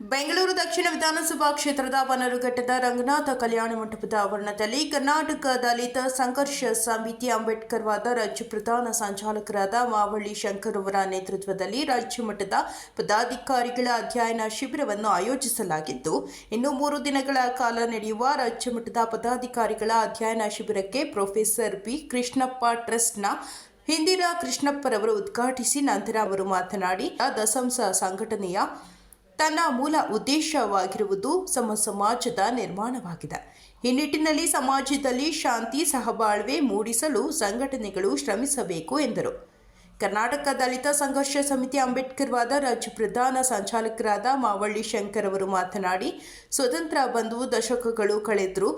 ಬೆಂಗಳೂರು ದಕ್ಷಿಣ ವಿಧಾನಸಭಾ ಕ್ಷೇತ್ರದ ಬನ್ನರುಘಟ್ಟದ ರಂಗನಾಥ ಕಲ್ಯಾಣ ಮಂಟಪದ ಆವರಣದಲ್ಲಿ ಕರ್ನಾಟಕ ದಲಿತ ಸಂಘರ್ಷ ಸಮಿತಿ ಅಂಬೇಡ್ಕರ್ ವಾದ ರಾಜ್ಯ ಪ್ರಧಾನ ಸಂಚಾಲಕರಾದ ಮಾವಳ್ಳಿ ಶಂಕರ್ ಅವರ ನೇತೃತ್ವದಲ್ಲಿ ರಾಜ್ಯ ಮಟ್ಟದ ಪದಾಧಿಕಾರಿಗಳ ಅಧ್ಯಯನ ಶಿಬಿರವನ್ನು ಆಯೋಜಿಸಲಾಗಿದ್ದು, ಇನ್ನು 3 ದಿನಗಳ ಕಾಲ ನಡೆಯುವ ರಾಜ್ಯ ಮಟ್ಟದ ಪದಾಧಿಕಾರಿಗಳ ಅಧ್ಯಯನ ಶಿಬಿರಕ್ಕೆ ಪ್ರೊಫೆಸರ್ ಬಿ ಕೃಷ್ಣಪ್ಪ ಟ್ರಸ್ಟ್ನ ಇಂದಿರಾ ಕೃಷ್ಣಪ್ಪರವರು ಉದ್ಘಾಟಿಸಿ ನಂತರ ಅವರು ಮಾತನಾಡಿ, ದಸಂಸ ಸಂಘಟನೆಯ ತನ್ನ ಮೂಲ ಉದ್ದೇಶವಾಗಿರುವುದು ಸಮಾಜದ ನಿರ್ಮಾಣವಾಗಿದೆ. ಈ ನಿಟ್ಟಿನಲ್ಲಿ ಸಮಾಜದಲ್ಲಿ ಶಾಂತಿ ಸಹಬಾಳ್ವೆ ಮೂಡಿಸಲು ಸಂಘಟನೆಗಳು ಶ್ರಮಿಸಬೇಕು ಎಂದರು. ಕರ್ನಾಟಕ ದಲಿತ ಸಂಘರ್ಷ ಸಮಿತಿ ಅಂಬೇಡ್ಕರ್ ವಾದ ರಾಜ್ಯ ಪ್ರಧಾನ ಸಂಚಾಲಕರಾದ ಮಾವಳ್ಳಿ ಶಂಕರ್ ಅವರು ಮಾತನಾಡಿ, ಸ್ವತಂತ್ರ ಬಂದು ದಶಕಗಳು ಕಳೆದರೂ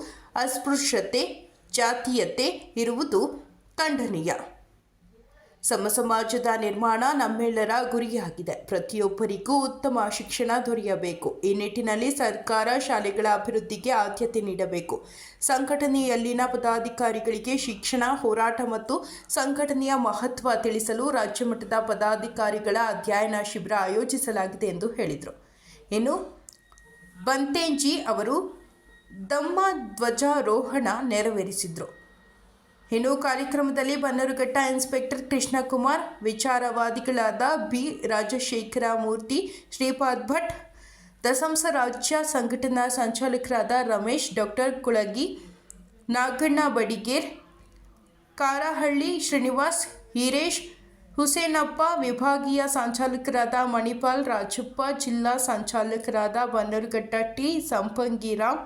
ಅಸ್ಪೃಶ್ಯತೆ, ಜಾತೀಯತೆ ಇರುವುದು ಖಂಡನೀಯ. ಸಮಾಜದ ನಿರ್ಮಾಣ ನಮ್ಮೆಲ್ಲರ ಗುರಿಯಾಗಿದೆ. ಪ್ರತಿಯೊಬ್ಬರಿಗೂ ಉತ್ತಮ ಶಿಕ್ಷಣ ದೊರೆಯಬೇಕು. ಈ ನಿಟ್ಟಿನಲ್ಲಿ ಸರ್ಕಾರ ಶಾಲೆಗಳ ಅಭಿವೃದ್ಧಿಗೆ ಆದ್ಯತೆ ನೀಡಬೇಕು. ಸಂಘಟನೆಯಲ್ಲಿನ ಪದಾಧಿಕಾರಿಗಳಿಗೆ ಶಿಕ್ಷಣ, ಹೋರಾಟ ಮತ್ತು ಸಂಘಟನೆಯ ಮಹತ್ವ ತಿಳಿಸಲು ರಾಜ್ಯ ಮಟ್ಟದ ಪದಾಧಿಕಾರಿಗಳ ಅಧ್ಯಯನ ಶಿಬಿರ ಆಯೋಜಿಸಲಾಗಿದೆ ಎಂದು ಹೇಳಿದರು. ಇನ್ನು ಬಂತೇಂಜಿ ಅವರು ಧಮ್ಮ ಧ್ವಜಾರೋಹಣ ನೆರವೇರಿಸಿದರು. ಇನ್ನು ಕಾರ್ಯಕ್ರಮದಲ್ಲಿ ಬನ್ನರುಘಟ್ಟ ಇನ್ಸ್ಪೆಕ್ಟರ್ ಕೃಷ್ಣಕುಮಾರ್, ವಿಚಾರವಾದಿಗಳಾದ ಬಿ ರಾಜಶೇಖರ ಮೂರ್ತಿ, ಶ್ರೀಪಾದ್ ಭಟ್, ದಸಂಸ ರಾಜ್ಯ ಸಂಘಟನಾ ಸಂಚಾಲಕರಾದ ರಮೇಶ್, ಡಾಕ್ಟರ್ ಕುಳಗಿ, ನಾಗಣ್ಣ ಬಡಿಗೇರ್, ಕಾರಹಳ್ಳಿ ಶ್ರೀನಿವಾಸ್, ಹೀರೇಶ್, ಹುಸೇನಪ್ಪ, ವಿಭಾಗೀಯ ಸಂಚಾಲಕರಾದ ಮಣಿಪಾಲ್, ರಾಜಪ್ಪ, ಜಿಲ್ಲಾ ಸಂಚಾಲಕರಾದ ಬನ್ನರುಘಟ್ಟ ಟಿ ಸಂಪಂಗಿರಾಮ್,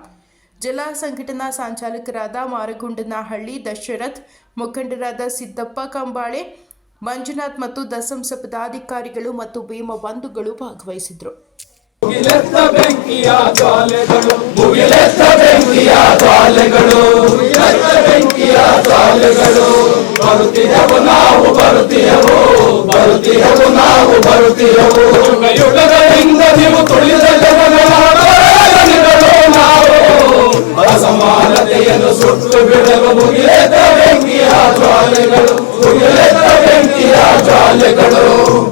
ಜಿಲ್ಲಾ ಸಂಘಟನಾ ಸಂಚಾಲಕರಾದ ಮಾರಗುಂಡನಹಳ್ಳಿ ದಶರಥ್, ಮುಖಂಡರಾದ ಸಿದ್ದಪ್ಪ ಕಂಬಾಳೆ, ಮಂಜುನಾಥ್ ಮತ್ತು ದಸಂಸ ಪದಾಧಿಕಾರಿಗಳು ಮತ್ತು ಭೀಮ ಬಂಧುಗಳು ಭಾಗವಹಿಸಿದರು. ಅಸಮಾನತೆಯನ್ನು ಸುಟ್ಟು ಬಿಡಲು ಮುಗಿಲೆದ್ದ ಬೆಂಕಿಯ ಜ್ವಾಲೆಗಳು, ಮುಗಿಲೆದ್ದ ಬೆಂಕಿಯ ಜ್ವಾಲೆಗಳು.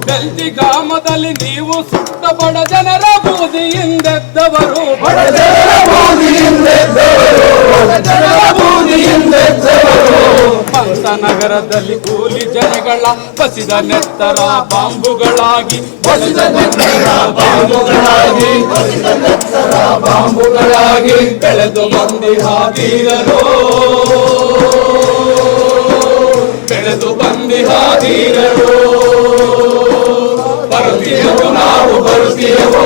ಬೆಲ್ದಿಗಾಮದಲ್ಲಿ ನೀವು ಸುಟ್ಟ ಬಡ ಜನರ ಬೂದಿಯಿಂದೆದ್ದವರು, ಬಡ ಜನರ ಬೂದಿಯಿಂದೆದ್ದವರು, ಬಡ ಜನರ ಬೂದಿಯಿಂದೆದ್ದವರು. ಪಂತನಗರದಲ್ಲಿ ಕೂಲಿ ಜನಗಳ ಬಸಿದ ನೆತ್ತರ ಬಾಂಬುಗಳಾಗಿ, ಬಸಿದ ನೆತ್ತರ ಬಾಂಬುಗಳಾಗಿ, ಬಸಿದ ನೆತ್ತರ ಬಾಂಬುಗಳಾಗಿ ಬೆಳೆದು ಬಂದಿಹಾದೀರರು, ಬೆಳೆದು ಬಂದಿಹಾದೀರರು. ಬರುತ್ತೀಯವು ನಾವು ಬರುತ್ತೀಯವು,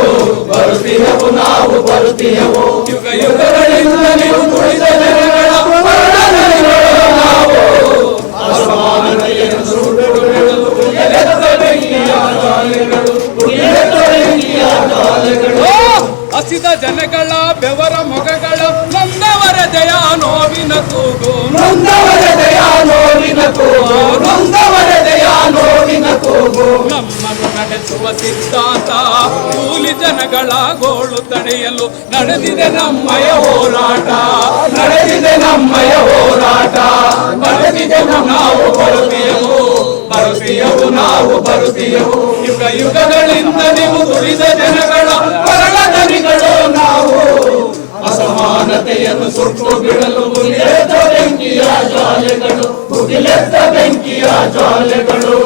ಬರುತ್ತೀಯವು ನಾವು ಬರುತ್ತೀಯವು. ಯುಗ ಯುಗಗಳಿಂದ ನೀವು ತುಳಿದ ಜನಗಳ ನಾವು ಅಸಮಾನತೆಯನ್ನು ಸುಟ್ಟು ಬಿಡಲು ಮುಗಿಲೆದ್ದ ಬೆಂಕಿಯ ಜ್ವಾಲೆಗಳು, ಮುಗಿಲೆದ್ದ ಬೆಂಕಿಯ ಜ್ವಾಲೆಗಳು. ಹಸಿದ ಜನಗಳ ಬೆವರ ಮೊಗಗಳ ನೊಂದವರ ಜಯ ನೋವಿನ ಕೂಗು, ನೊಂದವರ ಜಯ ನೋವಿನ ಕೂಗು, ನೊಂದವರ ಜಯ ನೋವಿನ ಕೂಗು. ನಮ್ಮನ್ನು ನಡೆಸುವ ಸಿದ್ಧಾಂತ ಕೂಲಿ ಜನಗಳ ಗೋಳು ತಡೆಯಲು ನಡೆದಿದೆ ನಮ್ಮಯ ಹೋರಾಟ, ನಡೆದಿದೆ ನಮ್ಮಯ ಹೋರಾಟ, ನಡೆದಿದೆ ನಾವು ಬರುತ್ತೀಯವು, ಬರುತ್ತೀಯವು ನಾವು ಬರುತ್ತೀಯವು. ಯುಗ ಯುಗಗಳಿಂದ ನೀವು ತುಳಿದ ಜನಗಳ ಪರಳದನಿಗಳು ನಾವು, ಅಸಮಾನತೆಯನ್ನು ಸುಟ್ಟು ಬಿಡಲು ಮುಗಿಲೆದ್ದ ಬೆಂಕಿಯ ಜ್ವಾಲೆಗಳು, ಮುಗಿಲೆದ್ದ ಬೆಂಕಿಯ ಜ್ವಾಲೆಗಳು.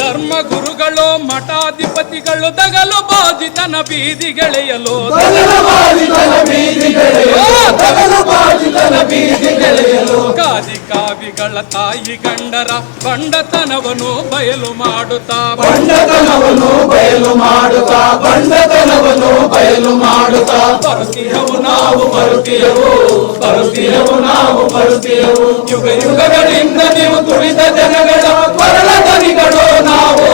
ಧರ್ಮ ಗುರುಗಳು ಮಠಾಧಿಪತಿಗಳು ದಗಲು ಬಾಧಿತನ ಬೀದಿಗೆಳೆಯಲು, ದಗಲು ಬಾಧಿತನ ಬೀದಿಗೆಳೆಯಲು, ದಗಲು ಬಾಧಿತನ ಬೀದಿಗೆಳೆಯಲು. ಕಾದಿ ಕಾವಿಗಳ ತಾಯಿ ಗಂಡರ ಬಂಡತನವನ್ನು ಬಯಲು ಮಾಡುತ್ತಾ, ಬಂಡತನವನ್ನು ಬಯಲು ಮಾಡುತ್ತಾ, ಬಂಡತನವನ್ನು ಬಯಲು ಮಾಡುತ್ತಾ. ಬರುತ್ತೀಯವು ನಾವು ಬರುತ್ತೀಯವು, ಬರುತ್ತೀಯವು ನಾವು ಬರುತ್ತೀಯವು. ಯುಗ ಯುಗಗಳಿಂದ ನೀವು ತುಳಿದ ಜನಗಳ ಪರಳದನಿಗಳು ನಾವು,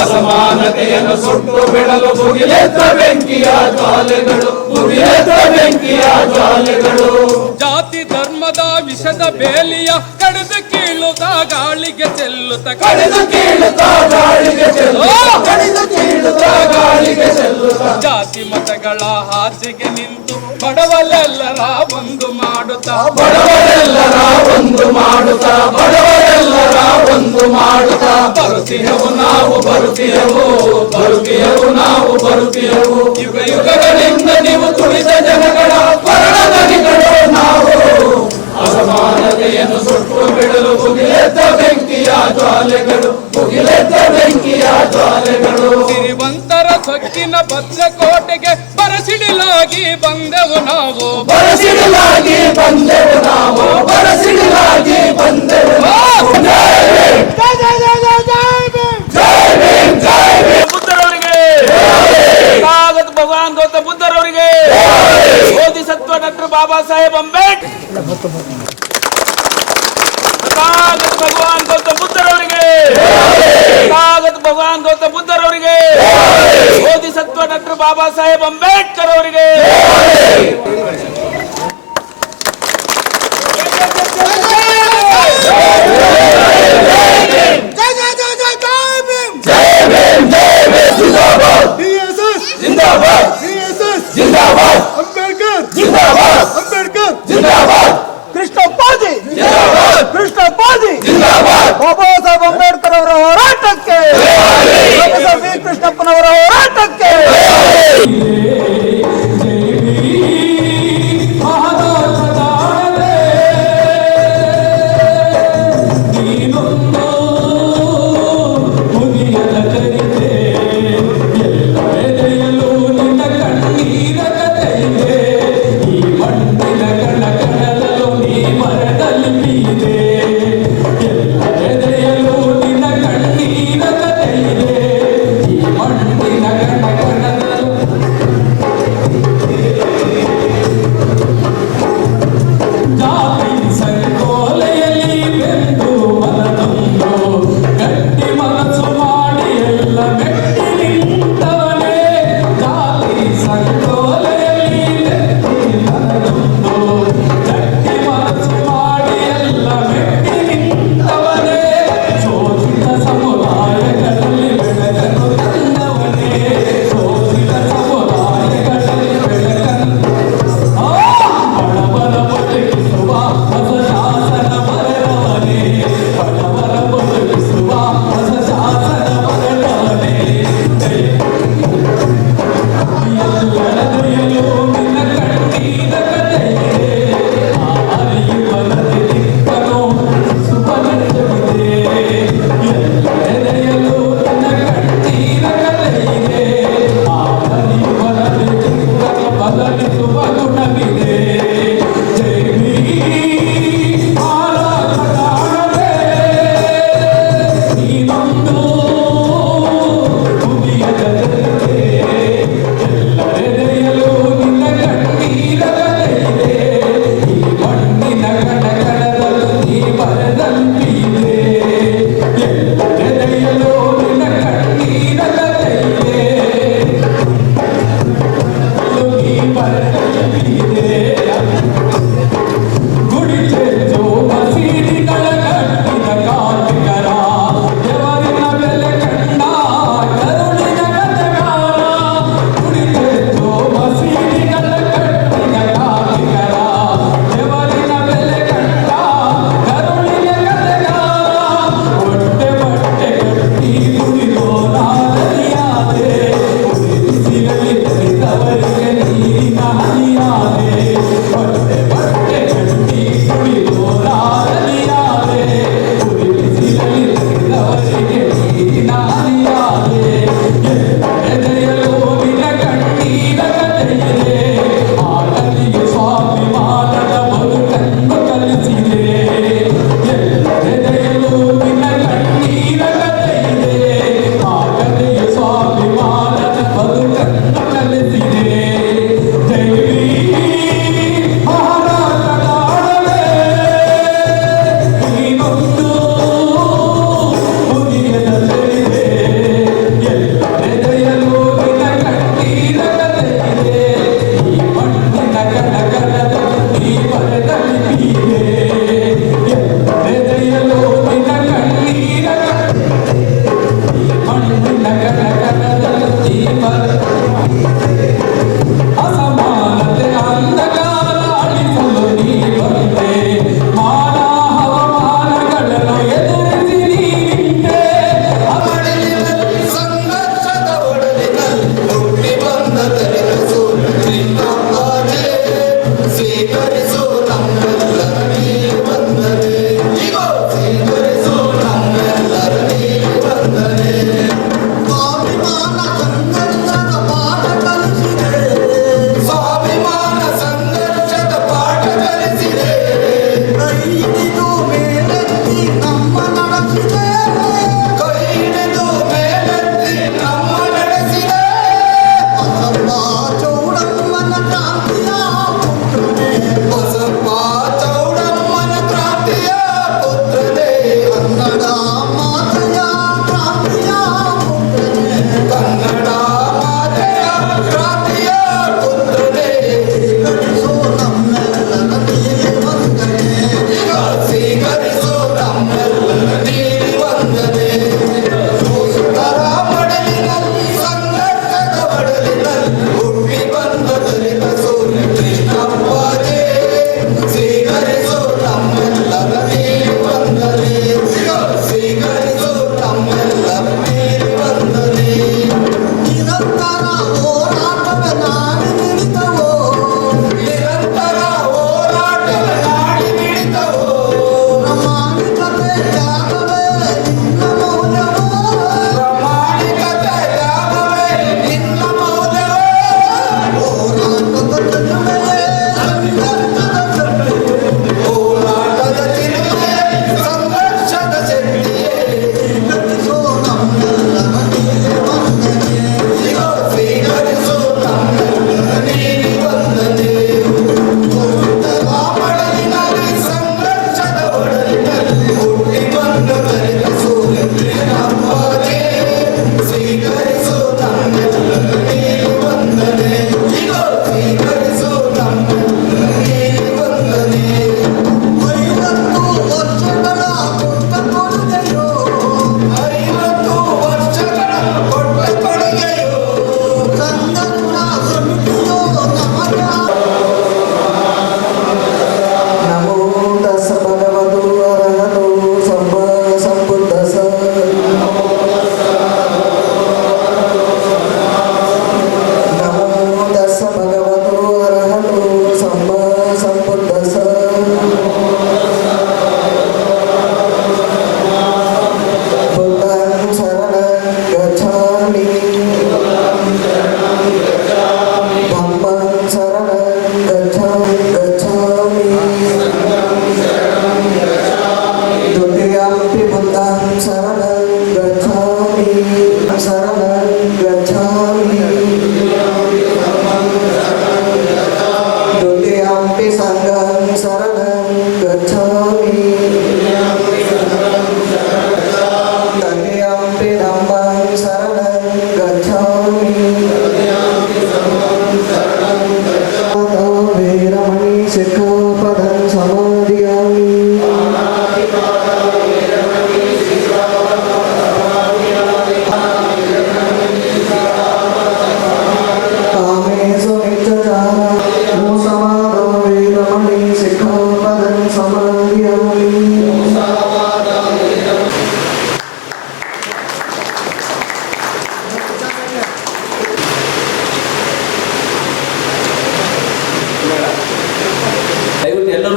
ಅಸಮಾನತೆಯನ್ನು ಸುಟ್ಟು ಬಿಡಲು ಮುಗಿಲೆದ್ದ ಬೆಂಕಿಯ ಜ್ವಾಲೆಗಳು, ಮುಗಿಲೆದ್ದ ಬೆಂಕಿಯ ಜ್ವಾಲೆಗಳು. ಜಾತಿ ಧರ್ಮದ ವಿಷದ ಬೇಲಿಯ ಕಡಿದು ಕೀಳುತ್ತಾ ಗಾಳಿಗೆ ಚೆಲ್ಲುತ್ತ, ಕಡಿದು ಕೀಳುತ್ತಾ ಗಾಳಿಗೆ ಚೆಲ್ಲುತ್ತ, ಕಡಿದು ಕೀಳುತ್ತಾ ಗಾಳಿಗೆ ಚೆಲ್ಲುತ್ತ. ಜಾತಿ ಮತಗಳ ಹಾಸಿಗೆ ನಿಂತು ಬಡವರೆಲ್ಲರ ಒಂದು ಮಾಡುತ್ತಾ, ಬಡವರೆಲ್ಲರ ಒಂದು ಮಾಡುತ್ತಾ, ಬಡವರೆಲ್ಲರ ಒಂದು ಮಾಡುತ್ತಾ. ಬರುತ್ತೀಯವು ನಾವು ಬರುತ್ತೀಯವು, ಬರುತ್ತೀಯವು ನಾವು ಬರುತ್ತೀಯವು. ಯುಗ ಯುಗ ಭದ್ರಕೋಟೆಗೆ ಬರಸಿಡಿಲಾಗಿ ಬಂದೆವು ನಾವು ಬರಸಿಡಲಾಗಿ ಬಂದೆವು ನಾವು ಬರಸಿಡಲಾಗಿ ಬಂದೆವು ನಾವು ಬುದ್ಧರವರಿಗೆ ಕಾಗದ ಭಗವಾನ್ ಗೌತಮ ಬುದ್ಧರವರಿಗೆ ಬೋಧಿಸತ್ವ ಡಾಕ್ಟರ್ ಬಾಬಾ ಸಾಹೇಬ್ ಅಂಬೇಡ್ಕರ್ ಕಾಗದ ಭಗವಾನ್ ಗೌತಮ ಬುದ್ಧರವರಿಗೆ ಕಾಗದ ಭಗವಾನ್ ಗೌತಮ ಬುದ್ಧರವರಿಗೆ ಬೋಧಿಸತ್ವ ಡಾಕ್ಟರ್ ಬಾಬಾ ಸಾಹೇಬ್ ಅಂಬೇಡ್ಕರ್ ಅವರಿಗೆ जिंदाबाद जिंदाबाद अंबेडकर जिंदाबाद अंबेडकर जिंदाबाद कृष्णप्पाजी जिंदाबाद कृष्णप्पाजी जिंदाबाद बाबा साहेब अंबेडकर ಅವರ ಹೋರಾಟಕ್ಕೆ ಪ್ರೊಫೆಸರ್ ವಿ ಕೃಷ್ಣಪ್ಪನವರ ಹೋರಾಟಕ್ಕೆ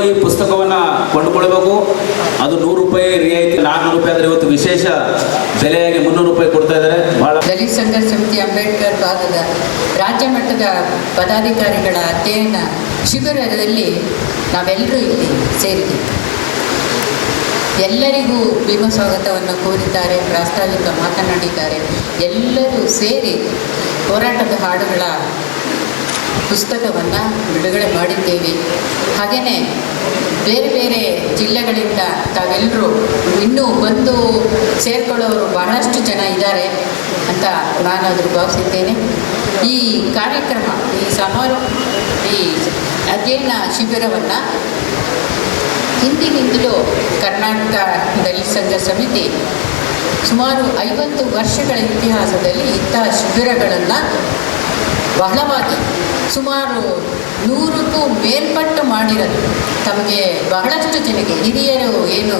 ಈ ಪುಸ್ತಕವನ್ನು ಕೊಂಡುಕೊಳ್ಬೇಕು. ಅದು 100 ರೂಪಾಯಿ ರಿಯಾಯಿತಿ, 400 ರೂಪಾಯಿ ಆದರೆ ಇವತ್ತು ವಿಶೇಷ ಬೆಲೆಯಾಗಿ 300 ರೂಪಾಯಿ ಕೊಡ್ತಾ ಇದ್ದಾರೆ. ಬಹಳ ದಲಿತ ಸಂಘರ್ಷ ಸಮಿತಿ ಅಂಬೇಡ್ಕರ್ ಭಾಗದ ರಾಜ್ಯ ಮಟ್ಟದ ಪದಾಧಿಕಾರಿಗಳ ಅಧ್ಯಯನ ಶಿಬಿರದಲ್ಲಿ ನಾವೆಲ್ಲರೂ ಇಲ್ಲಿ ಸೇರಿದ್ದೀವಿ. ಎಲ್ಲರಿಗೂ ಭೀಮ ಸ್ವಾಗತವನ್ನು ಕೋರಿದ್ದಾರೆ, ಪ್ರಾಸ್ತಾವಿಕ ಮಾತನಾಡಿದ್ದಾರೆ. ಎಲ್ಲರೂ ಸೇರಿ ಹೋರಾಟದ ಹಾಡುಗಳ ಪುಸ್ತಕವನ್ನು ಬಿಡುಗಡೆ ಮಾಡಿದ್ದೇವೆ. ಹಾಗೆಯೇ ಬೇರೆ ಬೇರೆ ಜಿಲ್ಲೆಗಳಿಂದ ತಾವೆಲ್ಲರೂ ಇನ್ನೂ ಬಂದು ಸೇರ್ಕೊಳ್ಳೋರು ಬಹಳಷ್ಟು ಜನ ಇದ್ದಾರೆ ಅಂತ ನಾನಾದರೂ ಭಾವಿಸಿದ್ದೇನೆ. ಈ ಕಾರ್ಯಕ್ರಮ, ಈ ಅಧ್ಯಯನ ಶಿಬಿರವನ್ನು ಹಿಂದಿನಿಂದಲೂ ಕರ್ನಾಟಕ ದಲಿತ ಸಂಘ ಸಮಿತಿ ಸುಮಾರು 50 ವರ್ಷಗಳ ಇತಿಹಾಸದಲ್ಲಿ ಇಂತಹ ಶಿಬಿರಗಳನ್ನು ಬಹಳವಾಗಿ ಸುಮಾರು 100ಕ್ಕೂ ಮೇಲ್ಪಟ್ಟು ಮಾಡಿರೋದು. ತಮಗೆ ಬಹಳಷ್ಟು ಜನಕ್ಕೆ ಹಿರಿಯರು ಏನು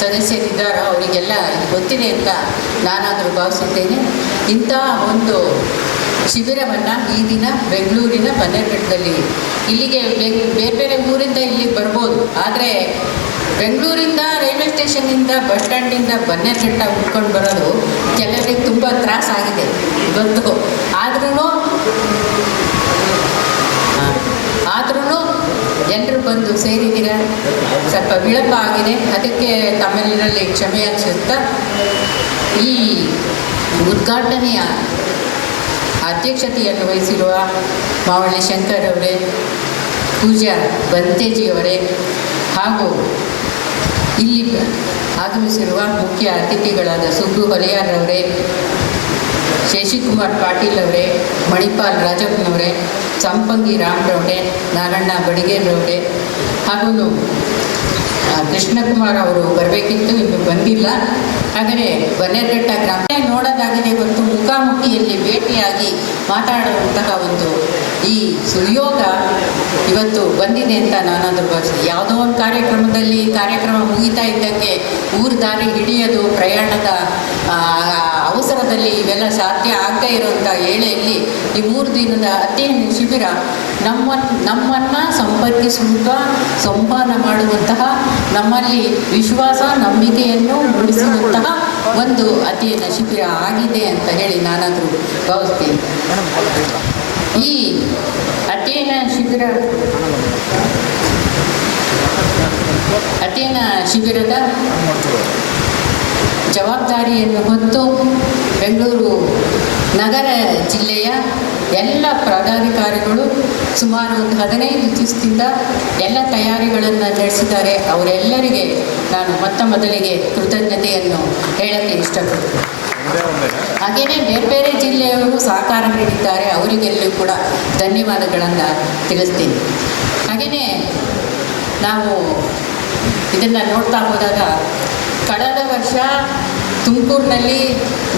ಸದಸ್ಯರಿದ್ದಾರೋ ಅವರಿಗೆಲ್ಲ ಇದು ಗೊತ್ತಿದೆ ಅಂತ ನಾನಾದರೂ ಭಾವಿಸಿದ್ದೇನೆ. ಇಂಥ ಒಂದು ಶಿಬಿರವನ್ನು ಈ ದಿನ ಬೆಂಗಳೂರಿನ ಬನ್ನೇರುಘಟ್ಟದಲ್ಲಿ, ಇಲ್ಲಿಗೆ ಬೇರೆ ಬೇರೆ ಊರಿಂದ ಇಲ್ಲಿಗೆ ಬರ್ಬೋದು, ಆದರೆ ಬೆಂಗಳೂರಿಂದ ರೈಲ್ವೆ ಸ್ಟೇಷನ್ನಿಂದ ಬಸ್ ಸ್ಟ್ಯಾಂಡಿಂದ ಬನ್ನೇರುಘಟ್ಟ ಉಟ್ಕೊಂಡು ಬರೋದು ಕೆಲವರಿಗೆ ತುಂಬ ತ್ರಾಸಾಗಿದೆ ಗೊತ್ತು. ಆದ್ರೂ ಎಲ್ಲರೂ ಬಂದು ಸೇರಿದ್ದೀರ. ಸ್ವಲ್ಪ ವಿಳಂಬ ಆಗಿದೆ, ಅದಕ್ಕೆ ತಮ್ಮೆಲ್ಲರಲ್ಲಿ ಕ್ಷಮೆ ಯಾಚಿಸುತ್ತಾ ಈ ಉದ್ಘಾಟನೆಯ ಅಧ್ಯಕ್ಷತೆಯನ್ನು ವಹಿಸಿರುವ ಮಾವಳ್ಳಿ ಶಂಕರ್ ಅವರೇ, ಪೂಜಾ ಬಂತೇಜಿಯವರೇ ಹಾಗೂ ಇಲ್ಲಿ ಆಗಮಿಸಿರುವ ಮುಖ್ಯ ಅತಿಥಿಗಳಾದ ಸುಬ್ಬು ಹೊಲೆಯಾರ್ರವರೇ, ಶಶಿಕುಮಾರ್ ಪಾಟೀಲ್ ಅವರೇ, ಮಣಿಪಾಲ್ ರಾಜಪ್ಪನವರೇ, ಸಂಪಂಗಿ ರಾಮ್ರವರೇ, ನಾರಾಯಣ ಬಡಿಗೇರವರೇ ಹಾಗೂ ಕೃಷ್ಣಕುಮಾರ್ ಅವರು ಬರಬೇಕಿತ್ತು, ಇನ್ನು ಬಂದಿಲ್ಲ. ಹಾಗೆಯೇ ಬನ್ನೇರುಘಟ್ಟ ಗ್ರಾಮ ನೋಡೋದಾಗಿದೆ ಹೊರತು ಮುಖಾಮುಖಿಯಲ್ಲಿ ಭೇಟಿಯಾಗಿ ಮಾತಾಡುವಂತಹ ಒಂದು ಈ ಸುಯೋಗ ಇವತ್ತು ಬಂದಿದೆ ಅಂತ ನಾನಾದರೂ ಭಾವಿಸಿದೆ. ಯಾವುದೋ ಒಂದು ಕಾರ್ಯಕ್ರಮ ಮುಗಿತಾ ಇದ್ದಂಗೆ ಊರು ದಾರಿ ಹಿಡಿಯೋದು, ಪ್ರಯಾಣದ ಅವಸರದಲ್ಲಿ ಇವೆಲ್ಲ ಸಾಧ್ಯ ಆಗದೇ ಇರುವಂಥ ವೇಳೆಯಲ್ಲಿ ಈ 3 ದಿನದ ಅಧ್ಯಯನ ಶಿಬಿರ ನಮ್ಮನ್ನು ಸಂಪರ್ಕಿಸುವಂಥ, ಸಂವಹನ ಮಾಡುವಂತಹ, ನಮ್ಮಲ್ಲಿ ವಿಶ್ವಾಸ ನಂಬಿಕೆಯನ್ನು ಮೂಡಿಸುವಂತಹ ಒಂದು ಅಧ್ಯಯನ ಶಿಬಿರ ಆಗಿದೆ ಅಂತ ಹೇಳಿ ನಾನಾದರೂ ಭಾವಿಸ್ತೀನಿ. ಈ ಅಧ್ಯಯನ ಶಿಬಿರದ ಜವಾಬ್ದಾರಿಯನ್ನು ಹೊತ್ತು ಬೆಂಗಳೂರು ನಗರ ಜಿಲ್ಲೆಯ ಎಲ್ಲ ಪದಾಧಿಕಾರಿಗಳು ಸುಮಾರು ಒಂದು 15 ದಿವಸದಿಂದ ಎಲ್ಲ ತಯಾರಿಗಳನ್ನು ನಡೆಸಿದ್ದಾರೆ. ಅವರೆಲ್ಲರಿಗೆ ನಾನು ಮೊದಲಿಗೆ ಕೃತಜ್ಞತೆಯನ್ನು ಹೇಳಕ್ಕೆ ಇಷ್ಟಪಡ್ತೀನಿ. ಹಾಗೆಯೇ ಬೇರೆ ಬೇರೆ ಜಿಲ್ಲೆಯವರು ಸಹಕಾರ ನೀಡಿದ್ದಾರೆ, ಅವರಿಗೆಲ್ಲೂ ಕೂಡ ಧನ್ಯವಾದಗಳನ್ನು ತಿಳಿಸ್ತೀನಿ. ಹಾಗೆಯೇ ನಾವು ಇದನ್ನು ನೋಡ್ತಾ ಹೋದಾಗ ಕಳೆದ ವರ್ಷ ತುಮಕೂರಿನಲ್ಲಿ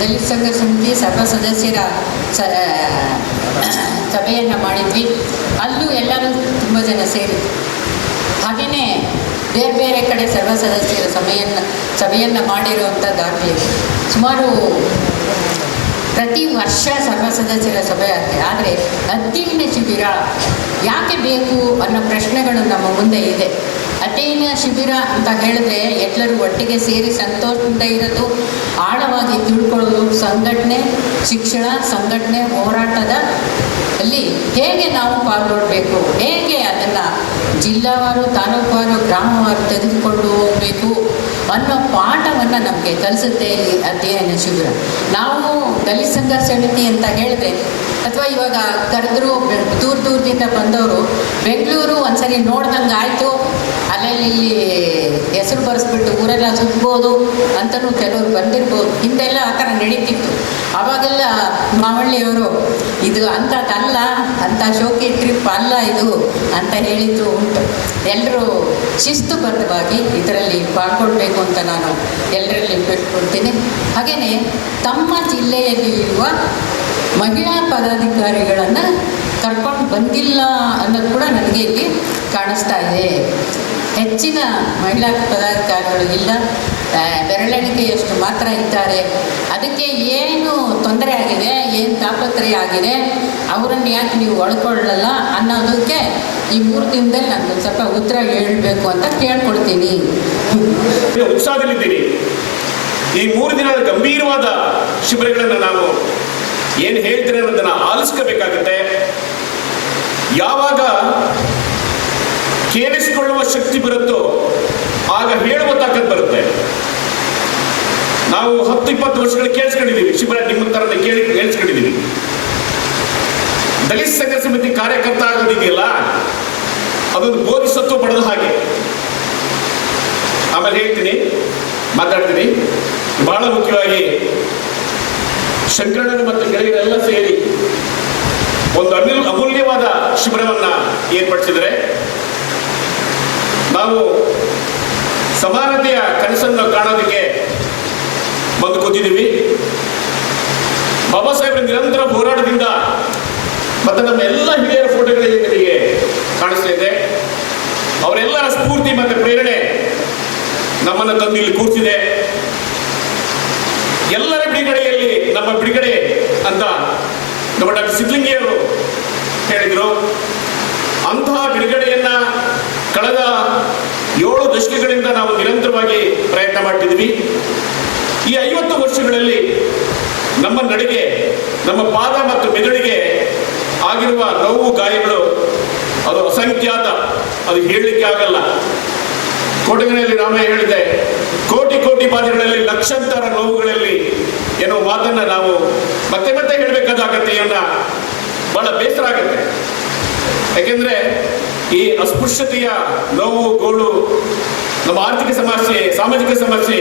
ದಲಿತ ಸಂಘ ಸಮಿತಿ ಸರ್ವ ಸದಸ್ಯರ ಸಭೆಯನ್ನು ಮಾಡಿದ್ವಿ. ಅಲ್ಲೂ ಎಲ್ಲರೂ ತುಂಬ ಜನ ಸೇರಿದ್ರು. ಹಾಗೆಯೇ ಬೇರೆ ಬೇರೆ ಕಡೆ ಸರ್ವ ಸದಸ್ಯರ ಸಭೆಯನ್ನು ಮಾಡಿರುವಂಥ ದಾಖಲೆ ಸುಮಾರು ಪ್ರತಿ ವರ್ಷ ಸರ್ವ ಸದಸ್ಯರ ಸಭೆ ಆಗ್ತದೆ. ಆದರೆ ಅಧ್ಯಯನ ಶಿಬಿರ ಯಾಕೆ ಬೇಕು ಅನ್ನೋ ಪ್ರಶ್ನೆಗಳು ನಮ್ಮ ಮುಂದೆ ಇದೆ. ಅಧ್ಯಯನ ಶಿಬಿರ ಅಂತ ಹೇಳಿದ್ರೆ ಎಲ್ಲರೂ ಒಟ್ಟಿಗೆ ಸೇರಿ ಸಂತೋಷದಿಂದ ಇರೋದು, ಆಳವಾಗಿ ತಿಳ್ಕೊಳ್ಳೋದು, ಸಂಘಟನೆ, ಶಿಕ್ಷಣ, ಸಂಘಟನೆ, ಹೋರಾಟದ ಅಲ್ಲಿ ಹೇಗೆ ನಾವು ಪಾಲ್ಗೊಳ್ಬೇಕು, ಹೇಗೆ ಅದನ್ನು ಜಿಲ್ಲಾವಾರು, ತಾಲೂಕುವಾರು, ಗ್ರಾಮವಾರು ತೆಗೆದುಕೊಂಡು ಹೋಗಬೇಕು ಅನ್ನೋ ಪಾಠವನ್ನು ನಮಗೆ ಕಲಿಸುತ್ತೆ ಈ ಅಧ್ಯಯನ ಶಿಬಿರ. ನಾವು ದಲಿತ ಸಂಘರ್ಷ ಸಮಿತಿ ಅಂತ ಹೇಳಿದ್ರೆ, ಅಥವಾ ಇವಾಗ ಕರೆದ್ರು ದೂರದಿಂದ ಬಂದವರು ಬೆಂಗಳೂರು ಒಂದ್ಸರಿ ನೋಡ್ದಂಗೆ ಆಯಿತು, ಅಲ್ಲಲ್ಲಿ ಹೆಸರು ಬರೆಸ್ಬಿಟ್ಟು ಊರೆಲ್ಲ ಸುತ್ಬೋದು ಅಂತಲೂ ಕೆಲವರು ಬಂದಿರ್ಬೋದು. ಹಿಂದೆಲ್ಲ ಆ ಥರ ನಡೀತಿತ್ತು. ಆವಾಗೆಲ್ಲ ಮಾವಳ್ಳಿಯವರು ಇದು ಅಂಥದ್ದಲ್ಲ, ಅಂಥ ಶೋಕಿ ಟ್ರಿಪ್ ಅಲ್ಲ ಇದು ಅಂತ ಹೇಳಿದ್ದು ಉಂಟು. ಎಲ್ಲರೂ ಶಿಸ್ತುಬದ್ಧವಾಗಿ ಇದರಲ್ಲಿ ಪಾಲ್ಗೊಳ್ಬೇಕು ಅಂತ ನಾನು ಎಲ್ಲರಲ್ಲಿ ಬಿಟ್ಕೊಡ್ತೀನಿ. ಹಾಗೆಯೇ ತಮ್ಮ ಜಿಲ್ಲೆಯಲ್ಲಿ ಇರುವ ಮಹಿಳಾ ಪದಾಧಿಕಾರಿಗಳನ್ನು ಕರ್ಕೊಂಡು ಬಂದಿಲ್ಲ ಅನ್ನೋದು ಕೂಡ ನನಗೆ ಇಲ್ಲಿ ಕಾಣಿಸ್ತಾ ಇದೆ. ಹೆಚ್ಚಿನ ಮಹಿಳಾ ಪದಾಧಿಕಾರಿಗಳು ಇಲ್ಲ, ಬೆರಳೆಣಿಕೆಯಷ್ಟು ಮಾತ್ರ ಇದ್ದಾರೆ. ಅದಕ್ಕೆ ಏನು ತೊಂದರೆ ಆಗಿದೆ, ಏನು ತಾಪತ್ರಯ ಆಗಿದೆ, ಅವರನ್ನು ಯಾಕೆ ನೀವು ಒಳ್ಕೊಳ್ಳಲ್ಲ ಅನ್ನೋದಕ್ಕೆ ಈ 3 ದಿನದಲ್ಲಿ ನನಗೆ ಸ್ವಲ್ಪ ಉತ್ತರ ಹೇಳಬೇಕು ಅಂತ ಕೇಳ್ಕೊಳ್ತೀನಿ. ಉತ್ಸಾಹದಲ್ಲಿದ್ದೀನಿ. ಈ 3 ದಿನದ ಗಂಭೀರವಾದ ಶಿಬಿರಗಳನ್ನು ನಾವು ಏನು ಹೇಳ್ತೀನಿ ಅನ್ನೋದನ್ನು ಆಲಿಸ್ಕೋಬೇಕಾಗತ್ತೆ. ಯಾವಾಗ ಕೇಳಿಸಿಕೊಳ್ಳುವ ಶಕ್ತಿ ಬರುತ್ತೋ ಆಗ ಹೇಳುವ ತಾಕತ್ ಬರುತ್ತೆ. ನಾವು 10-20 ವರ್ಷಗಳು ಕೇಳಿಸ್ಕೊಂಡಿದ್ದೀವಿ, ಶಿಬಿರ ನಿಮ್ಮ ಥರದ ಕೇಳಿಸ್ಕೊಂಡಿದ್ದೀವಿ. ದಲಿತ ಸಂಘರ್ಷ ಸಮಿತಿ ಕಾರ್ಯಕರ್ತ ಆಗೋದಿದೆಯಲ್ಲ, ಅದೊಂದು ಬೋಧಿಸತ್ವ ಪಡೆದ ಹಾಗೆ. ಆಮೇಲೆ ಹೇಳ್ತೀನಿ, ಮಾತಾಡ್ತೀನಿ. ಬಹಳ ಮುಖ್ಯವಾಗಿ ಶಂಕರಣ್ಣರು ಮತ್ತು ಗೆಳೆಯರೆಲ್ಲ ಸೇರಿ ಒಂದು ಅಮೂಲ್ಯವಾದ ಶಿಬಿರವನ್ನು ಏರ್ಪಡಿಸಿದರೆ, ನಾವು ಸಮಾನತೆಯ ಕನಸನ್ನು ಕಾಣೋದಕ್ಕೆ ಬಂದು ಕೂತಿದ್ದೀವಿ. ಬಾಬಾ ಸಾಹೇಬರ ನಿರಂತರ ಹೋರಾಟದಿಂದ ಮತ್ತು ನಮ್ಮ ಎಲ್ಲ ಹಿರಿಯರ ಫೋಟೋಗಳಿಗೆ ಕಾಣಿಸ್ತಾ ಇದೆ. ಅವರೆಲ್ಲರ ಸ್ಫೂರ್ತಿ ಮತ್ತು ಪ್ರೇರಣೆ ನಮ್ಮನ್ನು ತಂದು ಇಲ್ಲಿ ಕೂರ್ತಿದೆ. ಎಲ್ಲರ ಬಿಡುಗಡೆಯಲ್ಲಿ ನಮ್ಮ ಬಿಡುಗಡೆ ಅಂತ ನಮ್ಮ ಡಾಕ್ಟರ್ ಸಿದ್ಧಲಿಂಗಿಯವರು ಹೇಳಿದರು. ಅಂತಹ ಬಿಡುಗಡೆಯನ್ನ ಕಳೆದ 7 ದಶಕಗಳಿಂದ ನಾವು ನಿರಂತರವಾಗಿ ಪ್ರಯತ್ನ ಮಾಡ್ತಿದ್ವಿ. ಈ 50 ವರ್ಷಗಳಲ್ಲಿ ನಮ್ಮ ನಡೆಗೆ, ನಮ್ಮ ಪಾದ ಮತ್ತು ಮೆದುಳಿಗೆ ಆಗಿರುವ ನೋವು ಗಾಯಗಳು ಅದು ಅಸಂಖ್ಯಾತ, ಅದು ಹೇಳಲಿಕ್ಕೆ ಆಗಲ್ಲ. ಕೋಟೆಗಳಲ್ಲಿ ರಾಮಯ್ಯ ಹೇಳಿದೆ, ಕೋಟಿ ಕೋಟಿ ಬಾಧೆಗಳಲ್ಲಿ ಲಕ್ಷಾಂತರ ನೋವುಗಳಲ್ಲಿ ಏನೋ ಮಾತನ್ನ ನಾವು ಮತ್ತೆ ಮತ್ತೆ ಹೇಳಬೇಕಾದಾಗತ್ತೆ ಅನ್ನೋ ಬಹಳ ಬೇಸರ ಆಗುತ್ತೆ. ಯಾಕೆಂದ್ರೆ ಈ ಅಸ್ಪೃಶ್ಯತೆಯ ನೋವು ಗೋಳು, ನಮ್ಮ ಆರ್ಥಿಕ ಸಮಸ್ಯೆ, ಸಾಮಾಜಿಕ ಸಮಸ್ಯೆ,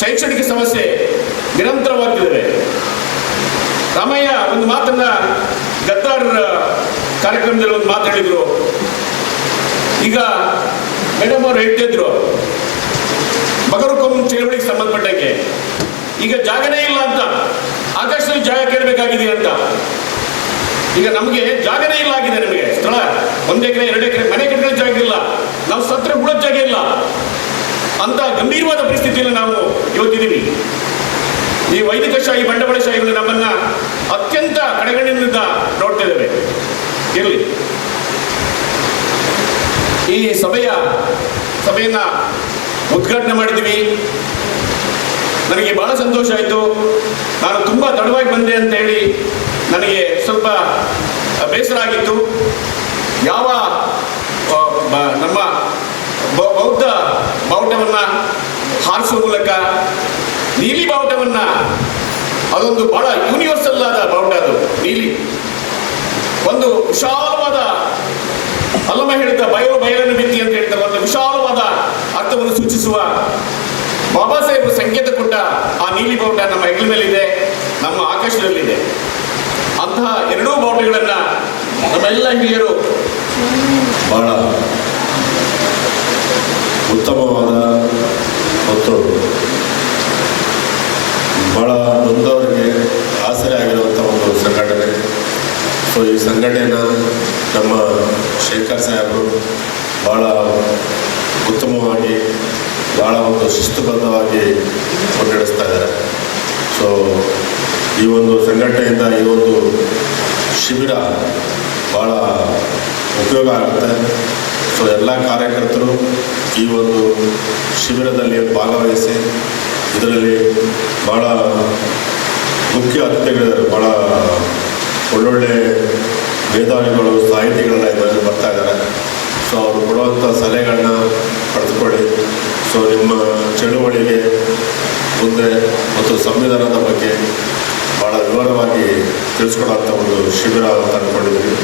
ಶೈಕ್ಷಣಿಕ ಸಮಸ್ಯೆ ನಿರಂತರವಾಗ್ತಿದ್ದಾವೆ. ರಾಮಯ್ಯ ಒಂದು ಮಾತನ್ನ ಗದ್ದಾರ್ ಕಾರ್ಯಕ್ರಮದಲ್ಲಿ ಒಂದು ಮಾತು ಹೇಳಿದ್ರು. ಈಗ ಮೇಡಮ್ ಅವರು ಹೇಳ್ತಿದ್ರು, ಬಗರುಕೊಮ್ಮ ಚಳವಳಿಗೆ ಸಂಬಂಧಪಟ್ಟಂಗೆ ಈಗ ಜಾಗನೇ ಇಲ್ಲ ಅಂತ, ಆಕಾಶದಲ್ಲಿ ಜಾಗ ಕೇಳಬೇಕಾಗಿದೆ ಅಂತ. ಈಗ ನಮಗೆ ಜಾಗನೇ ಇಲ್ಲ ಆಗಿದೆ. ನಮಗೆ ಸ್ಥಳ 1 ಎಕರೆ 2 ಎಕರೆ ಮನೆ ಕಟ್ಟಲು ಜಾಗ ಇಲ್ಲ, ನಾವು ಸತ್ರ ಬಿಡೋದು ಜಾಗ ಇಲ್ಲ ಅಂತ ಗಂಭೀರವಾದ ಪರಿಸ್ಥಿತಿಯಲ್ಲಿ ನಾವು ಇವತ್ತಿದ್ದೀವಿ. ಈ ವೈದಿಕಶಾಹಿ ಬಂಡವಾಳಶಾಹಿಗಳು ನಮ್ಮನ್ನ ಅತ್ಯಂತ ಕಡೆಗಣಿನಿಂದ ನೋಡ್ತಾ ಇದ್ದೇವೆ. ಇರಲಿ, ಈ ಸಭೆಯನ್ನ ಉದ್ಘಾಟನೆ ಮಾಡಿದ್ದೀವಿ. ನನಗೆ ಬಹಳ ಸಂತೋಷ ಆಯಿತು. ನಾನು ತುಂಬ ತಡವಾಗಿ ಬಂದೆ ಅಂತ ಹೇಳಿ ನನಗೆ ಸ್ವಲ್ಪ ಬೇಸರ ಆಗಿತ್ತು. ಯಾವ ನಮ್ಮ ಬೌದ್ಧ ಬಾವುಟವನ್ನು ಹಾರಿಸುವ ಮೂಲಕ ನೀಲಿ ಬಾವುಟವನ್ನು, ಅದೊಂದು ಬಹಳ ಯೂನಿವರ್ಸಲ್ ಆದ ಬಾವುಟ, ಅದು ನೀಲಿ, ಒಂದು ವಿಶಾಲವಾದ, ಅಲ್ಲಮ ಹೇಳಿದ ಬಯಲನ್ನು ಬಿತ್ತಿ ಅಂತ ಹೇಳ್ತಾರೆ, ಒಂದು ವಿಶಾಲವಾದ ಅರ್ಥವನ್ನು ಸೂಚಿಸುವ ಬಾಬಾ ಸಾಹೇಬರು ಸಂಕೇತ ಕೊಟ್ಟ ಆ ನೀಲಿ ಬಾವುಟ ನಮ್ಮ ಹೆಗಲ ಮೇಲಿದೆ, ನಮ್ಮ ಆಕಾಶದಲ್ಲಿದೆ. ಅಂತಹ 2 ಬಾವುಟಗಳನ್ನ ನಮ್ಮೆಲ್ಲ ಹಿರಿಯರು ಬಹಳ ಉತ್ತಮವಾದ ಮತ್ತು ಬಹಳ ನೊಂದವರಿಗೆ ಆಸರೆ ಆಗಿರುವಂಥ ಒಂದು ಸಂಘಟನೆ. ಸೊ ಈ ಸಂಘಟನೆಯನ್ನು ನಮ್ಮ ಶೇಖರ್ ಸಾಹೇಬರು ಭಾಳ ಉತ್ತಮವಾಗಿ, ಭಾಳ ಒಂದು ಶಿಸ್ತುಬದ್ಧವಾಗಿ ಮುನ್ನಡೆಸ್ತಾ ಇದ್ದಾರೆ. ಸೊ ಈ ಒಂದು ಸಂಘಟನೆಯಿಂದ ಈ ಒಂದು ಶಿಬಿರ ಭಾಳ ಉಪಯೋಗ ಆಗುತ್ತೆ. ಸೊ ಎಲ್ಲ ಕಾರ್ಯಕರ್ತರು ಈ ಒಂದು ಶಿಬಿರದಲ್ಲಿ ಭಾಗವಹಿಸಿ, ಇದರಲ್ಲಿ ಭಾಳ ಮುಖ್ಯ ಅತಿಥಿಗಳಿದ್ದಾರೆ. ಭಾಳ ಒಳ್ಳೊಳ್ಳೆ ಮೇಧಾವಿಗಳು, ಸಾಹಿತಿಗಳೆಲ್ಲ ಇದರಲ್ಲಿ ಬರ್ತಾ ಇದ್ದಾರೆ. ಸೊ ಅವರು ಕೊಡುವಂಥ ಸಲಹೆಗಳನ್ನ ಪಡೆದುಕೊಳ್ಳಿ. ಸೊ ನಿಮ್ಮ ಚಳುವಳಿಗೆ ಮುಂದೆ ಮತ್ತು ಸಂವಿಧಾನದ ಬಗ್ಗೆ ಭಾಳ ವಿವರವಾಗಿ ತಿಳಿಸ್ಕೊಡುವಂಥ ಒಂದು ಶಿಬಿರ ಅಂತ ಅಂದ್ಕೊಂಡಿದ್ದೀವಿ.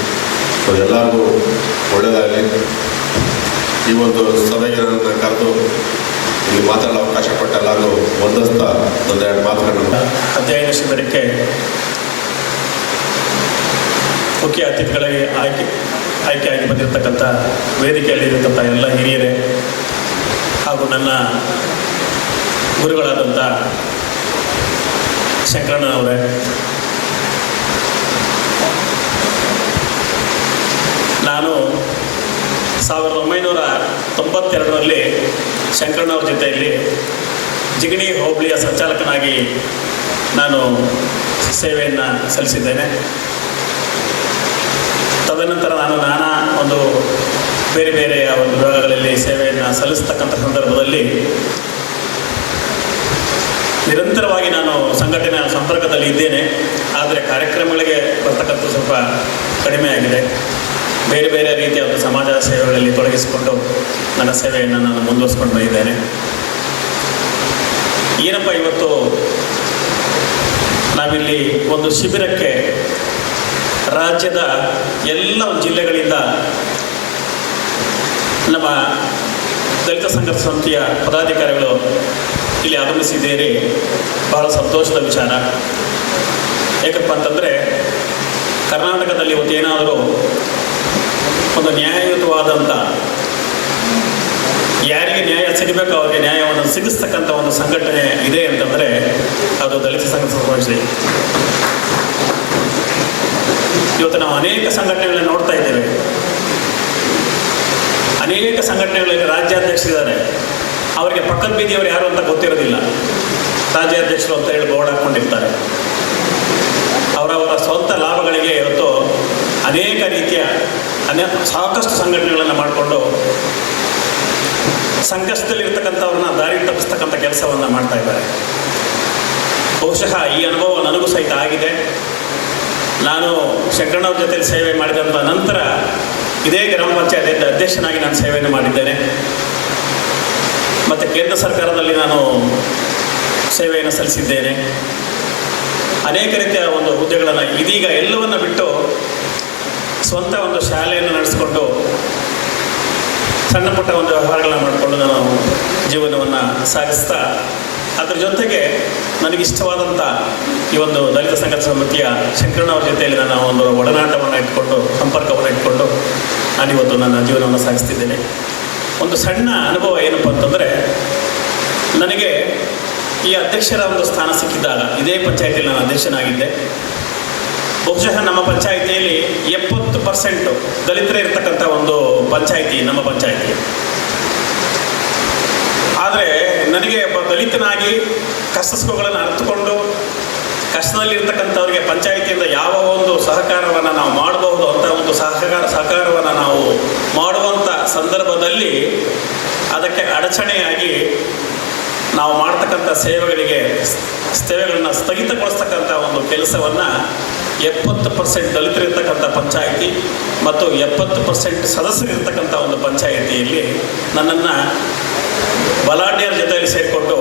ಸೊ ಎಲ್ಲರಿಗೂ ಒಳ್ಳೆಯದಾಗಲಿ. ಈ ಒಂದು ಸಭೆಗೆ ನನ್ನ ಕರೆದು ಇಲ್ಲಿ ಮಾತಾಡಲು ಅವಕಾಶ ಕೊಟ್ಟ ಎಲ್ಲರಿಗೂ ಒಂದಸ್ತಾ 1-2 ಮಾತುಗಳನ್ನು. ಅಧ್ಯಯನ ಶಿಬಿರಕ್ಕೆ ಮುಖ್ಯ ಅತಿಥಿಗಳಿಗೆ ಆಯ್ಕೆಯಾಗಿ ಬಂದಿರತಕ್ಕಂಥ ವೇದಿಕೆಯಲ್ಲಿರತಕ್ಕಂಥ ಎಲ್ಲ ಹಿರಿಯರೇ ಹಾಗೂ ನನ್ನ ಗುರುಗಳಾದಂಥ ಶಂಕರಣ್ಣನವರೇ, ನಾನು 1992ರಲ್ಲಿ ಶಂಕರಣ್ಣವ್ರ ಜೊತೆಯಲ್ಲಿ ಜಿಗಣಿ ಹೋಬಳಿಯ ಸಂಚಾಲಕನಾಗಿ ನಾನು ಸೇವೆಯನ್ನು ಸಲ್ಲಿಸಿದ್ದೇನೆ. ತದನಂತರ ನಾನು ನಾನಾ ಒಂದು ಒಂದು ವಿಭಾಗಗಳಲ್ಲಿ ಸೇವೆಯನ್ನು ಸಲ್ಲಿಸ್ತಕ್ಕಂಥ ಸಂದರ್ಭದಲ್ಲಿ ನಿರಂತರವಾಗಿ ನಾನು ಸಂಘಟನೆಯ ಸಂಪರ್ಕದಲ್ಲಿ ಇದ್ದೇನೆ. ಆದರೆ ಕಾರ್ಯಕ್ರಮಗಳಿಗೆ ಬರ್ತಕ್ಕಂಥ ಸ್ವಲ್ಪ ಕಡಿಮೆ ಆಗಿದೆ. ಬೇರೆ ಬೇರೆ ರೀತಿಯ ಒಂದು ಸಮಾಜ ಸೇವೆಗಳಲ್ಲಿ ತೊಡಗಿಸಿಕೊಂಡು ನನ್ನ ಸೇವೆಯನ್ನು ನಾನು ಮುಂದುವರಿಸ್ಕೊಂಡು ಬಂದಿದ್ದೇನೆ. ಏನಪ್ಪ ಇವತ್ತು ನಾವಿಲ್ಲಿ ಒಂದು ಶಿಬಿರಕ್ಕೆ ರಾಜ್ಯದ ಎಲ್ಲ ಜಿಲ್ಲೆಗಳಿಂದ ನಮ್ಮ ದಲಿತ ಸಂಘರ್ಷ ಸಮಿತಿಯ ಪದಾಧಿಕಾರಿಗಳು ಇಲ್ಲಿ ಆಗಮಿಸಿದ್ದೀರಿ. ಬಹಳ ಸಂತೋಷದ ವಿಚಾರ. ಏಕಪ್ಪ ಅಂತಂದರೆ ಕರ್ನಾಟಕದಲ್ಲಿ ಇವತ್ತೇನಾದರೂ ಒಂದು ನ್ಯಾಯಯುತವಾದಂಥ ಯಾರಿಗೆ ನ್ಯಾಯ ಸಿಗಬೇಕು ಅವರಿಗೆ ನ್ಯಾಯವನ್ನು ಸಿಗಿಸ್ತಕ್ಕಂಥ ಒಂದು ಸಂಘಟನೆ ಇದೆ ಅಂತಂದರೆ ಅದು ದಲಿತ ಸಂಘರ್ಷ ಸಮಿತಿ. ಇವತ್ತು ನಾವು ಅನೇಕ ಸಂಘಟನೆಗಳನ್ನ ನೋಡ್ತಾ ಇದ್ದೇವೆ. ಅನೇಕ ಸಂಘಟನೆಗಳಲ್ಲಿ ರಾಜ್ಯಾಧ್ಯಕ್ಷರಿದ್ದಾರೆ. ಅವರಿಗೆ ಪಕ್ಕದ ಬೀದಿಯವರು ಯಾರು ಅಂತ ಗೊತ್ತಿರೋದಿಲ್ಲ. ರಾಜ್ಯಾಧ್ಯಕ್ಷರು ಅಂತ ಹೇಳಿ ಬೋರ್ಡ್ ಹಾಕ್ಕೊಂಡಿರ್ತಾರೆ. ಅವರವರ ಸ್ವಂತ ಲಾಭಗಳಿಗೆ ಇವತ್ತು ಅನೇಕ ರೀತಿಯ ಸಾಕಷ್ಟು ಸಂಘಟನೆಗಳನ್ನು ಮಾಡಿಕೊಂಡು ಸಂಕಷ್ಟದಲ್ಲಿರ್ತಕ್ಕಂಥವ್ರನ್ನ ದಾರಿ ತಪ್ಪಿಸ್ತಕ್ಕಂಥ ಕೆಲಸವನ್ನು ಮಾಡ್ತಾ ಇದ್ದಾರೆ. ಬಹುಶಃ ಈ ಅನುಭವ ನನಗೂ ಸಹಿತ ಆಗಿದೆ. ನಾನು ಶಂಕರಣ್ಣವ್ರ ಜೊತೆಯಲ್ಲಿ ಸೇವೆ ಮಾಡಿದಂಥ ನಂತರ ಇದೇ ಗ್ರಾಮ ಪಂಚಾಯತ್ ಅಧ್ಯಕ್ಷನಾಗಿ ನಾನು ಸೇವೆಯನ್ನು ಮಾಡಿದ್ದೇನೆ. ಮತ್ತು ಕೇಂದ್ರ ಸರ್ಕಾರದಲ್ಲಿ ನಾನು ಸೇವೆಯನ್ನು ಸಲ್ಲಿಸಿದ್ದೇನೆ. ಅನೇಕ ರೀತಿಯ ಒಂದು ಹುದ್ದೆಗಳನ್ನು ಇದೀಗ ಎಲ್ಲವನ್ನು ಬಿಟ್ಟು ಸ್ವಂತ ಒಂದು ಶಾಲೆಯನ್ನು ನಡೆಸಿಕೊಂಡು ಸಣ್ಣ ಪುಟ್ಟ ಒಂದು ವ್ಯವಹಾರಗಳನ್ನು ಮಾಡಿಕೊಂಡು ನಾನು ಜೀವನವನ್ನು ಸಾಗಿಸ್ತಾ ಅದರ ಜೊತೆಗೆ ನನಗಿಷ್ಟವಾದಂಥ ಈ ಒಂದು ದಲಿತ ಸಂಘರ್ಷ ಸಮಿತಿಯ ಶಂಕರಣ್ಣವ್ರ ಜೊತೆಯಲ್ಲಿ ನನ್ನ ಒಂದು ಒಡನಾಟವನ್ನು ಇಟ್ಕೊಂಡು ಸಂಪರ್ಕವನ್ನು ಇಟ್ಕೊಂಡು ನಾನಿವತ್ತು ನನ್ನ ಜೀವನವನ್ನು ಸಾಗಿಸ್ತಿದ್ದೇನೆ. ಒಂದು ಸಣ್ಣ ಅನುಭವ ಏನಪ್ಪ ಅಂತಂದರೆ, ನನಗೆ ಈ ಅಧ್ಯಕ್ಷರ ಒಂದು ಸ್ಥಾನ ಸಿಕ್ಕಿದ್ದಾಗ ಇದೇ ಪಂಚಾಯಿತಿಯಲ್ಲಿ ನಾನು ಅಧ್ಯಕ್ಷನಾಗಿದ್ದೆ. ಬಹುಶಃ ನಮ್ಮ ಪಂಚಾಯಿತಿಯಲ್ಲಿ 70% ದಲಿತರೇ ಇರ್ತಕ್ಕಂಥ ಒಂದು ಪಂಚಾಯಿತಿ ನಮ್ಮ ಪಂಚಾಯಿತಿ. ಆದರೆ ನನಗೆ ಒಬ್ಬ ದಲಿತನಾಗಿ ಕಷ್ಟ ಸುಖಗಳನ್ನು ಅರ್ಥಕೊಂಡು ಕಷ್ಟದಲ್ಲಿರ್ತಕ್ಕಂಥವ್ರಿಗೆ ಪಂಚಾಯಿತಿಯಿಂದ ಯಾವ ಒಂದು ಸಹಕಾರವನ್ನು ನಾವು ಮಾಡಬಹುದು ಅಂತ ಒಂದು ಸಹಕಾರವನ್ನು ನಾವು ಮಾಡುವಂಥ ಸಂದರ್ಭದಲ್ಲಿ ಅದಕ್ಕೆ ಅಡಚಣೆಯಾಗಿ ನಾವು ಮಾಡ್ತಕ್ಕಂಥ ಸೇವೆಗಳನ್ನು ಸ್ಥಗಿತಗೊಳಿಸ್ತಕ್ಕಂಥ ಒಂದು ಕೆಲಸವನ್ನು 70% ದಲಿತರಿರ್ತಕ್ಕಂಥ ಪಂಚಾಯಿತಿ ಮತ್ತು 70% ಸದಸ್ಯರಿರ್ತಕ್ಕಂಥ ಒಂದು ಪಂಚಾಯಿತಿಯಲ್ಲಿ ನನ್ನನ್ನು ಬಲಾಢ್ಯರ ಜೊತೆಯಲ್ಲಿ ಸೇರಿಕೊಂಡು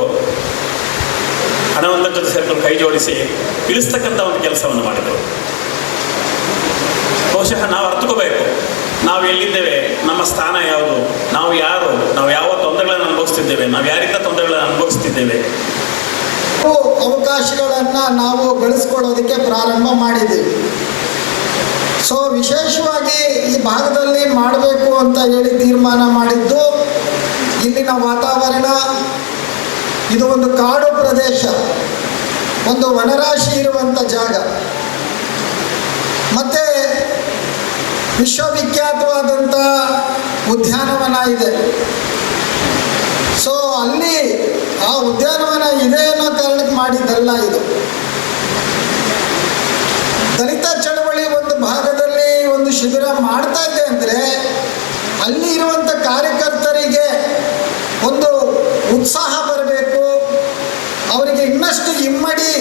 ಹಣವಂತರ ಜೊತೆ ಸೇರಿಕೊಂಡು ಕೈ ಜೋಡಿಸಿ ಇಳಿಸ್ತಕ್ಕಂಥ ಒಂದು ಕೆಲಸವನ್ನು ಮಾಡಿದರು. ಬಹುಶಃ ನಾವು ಅರ್ಥಕೋಬೇಕು, ನಾವು ಎಲ್ಲಿದ್ದೇವೆ, ನಮ್ಮ ಸ್ಥಾನ ಯಾವುದು, ನಾವು ಯಾರು, ನಾವು ಯಾವ ತೊಂದರೆಗಳನ್ನು ಅನುಭವಿಸ್ತಿದ್ದೇವೆ, ನಾವು ಯಾರಿಂದ ತೊಂದರೆಗಳನ್ನು ಅನುಭವಿಸ್ತಿದ್ದೇವೆ. ಅವಕಾಶಗಳನ್ನು ನಾವು ಗಳಿಸ್ಕೊಳ್ಳೋದಕ್ಕೆ ಪ್ರಾರಂಭ ಮಾಡಿದ್ದೀವಿ. ಸೊ ವಿಶೇಷವಾಗಿ ಈ ಭಾಗದಲ್ಲಿ ಮಾಡಬೇಕು ಅಂತ ಹೇಳಿ ತೀರ್ಮಾನ ಮಾಡಿದ್ದು, ಇಲ್ಲಿನ ವಾತಾವರಣ ಇದು ಒಂದು ಕಾಡು ಪ್ರದೇಶ, ಒಂದು ವನರಾಶಿ ಇರುವಂಥ ಜಾಗ, ಮತ್ತು ವಿಶ್ವವಿಖ್ಯಾತವಾದಂಥ ಉದ್ಯಾನವನ ಇದೆ. ಸೊ ಅಲ್ಲಿ ಆ ಉದ್ಯಾನವನ ಇದೆ ಅನ್ನೋ ಕಾರಣಕ್ಕೆ ಮಾಡಿದ್ದಲ್ಲ ಇದು. ದಲಿತ ಚಳವಳಿ ಒಂದು ಭಾಗದಲ್ಲಿ ಒಂದು ಶಿಬಿರ ಮಾಡ್ತಾ ಇದೆ ಅಂದರೆ ಅಲ್ಲಿ ಇರುವಂಥ ಕಾರ್ಯಕರ್ತರಿಗೆ ಒಂದು ಉತ್ಸಾಹ ಬರಬೇಕು, ಅವರಿಗೆ ಇನ್ನಷ್ಟು ಇಮ್ಮಡಿ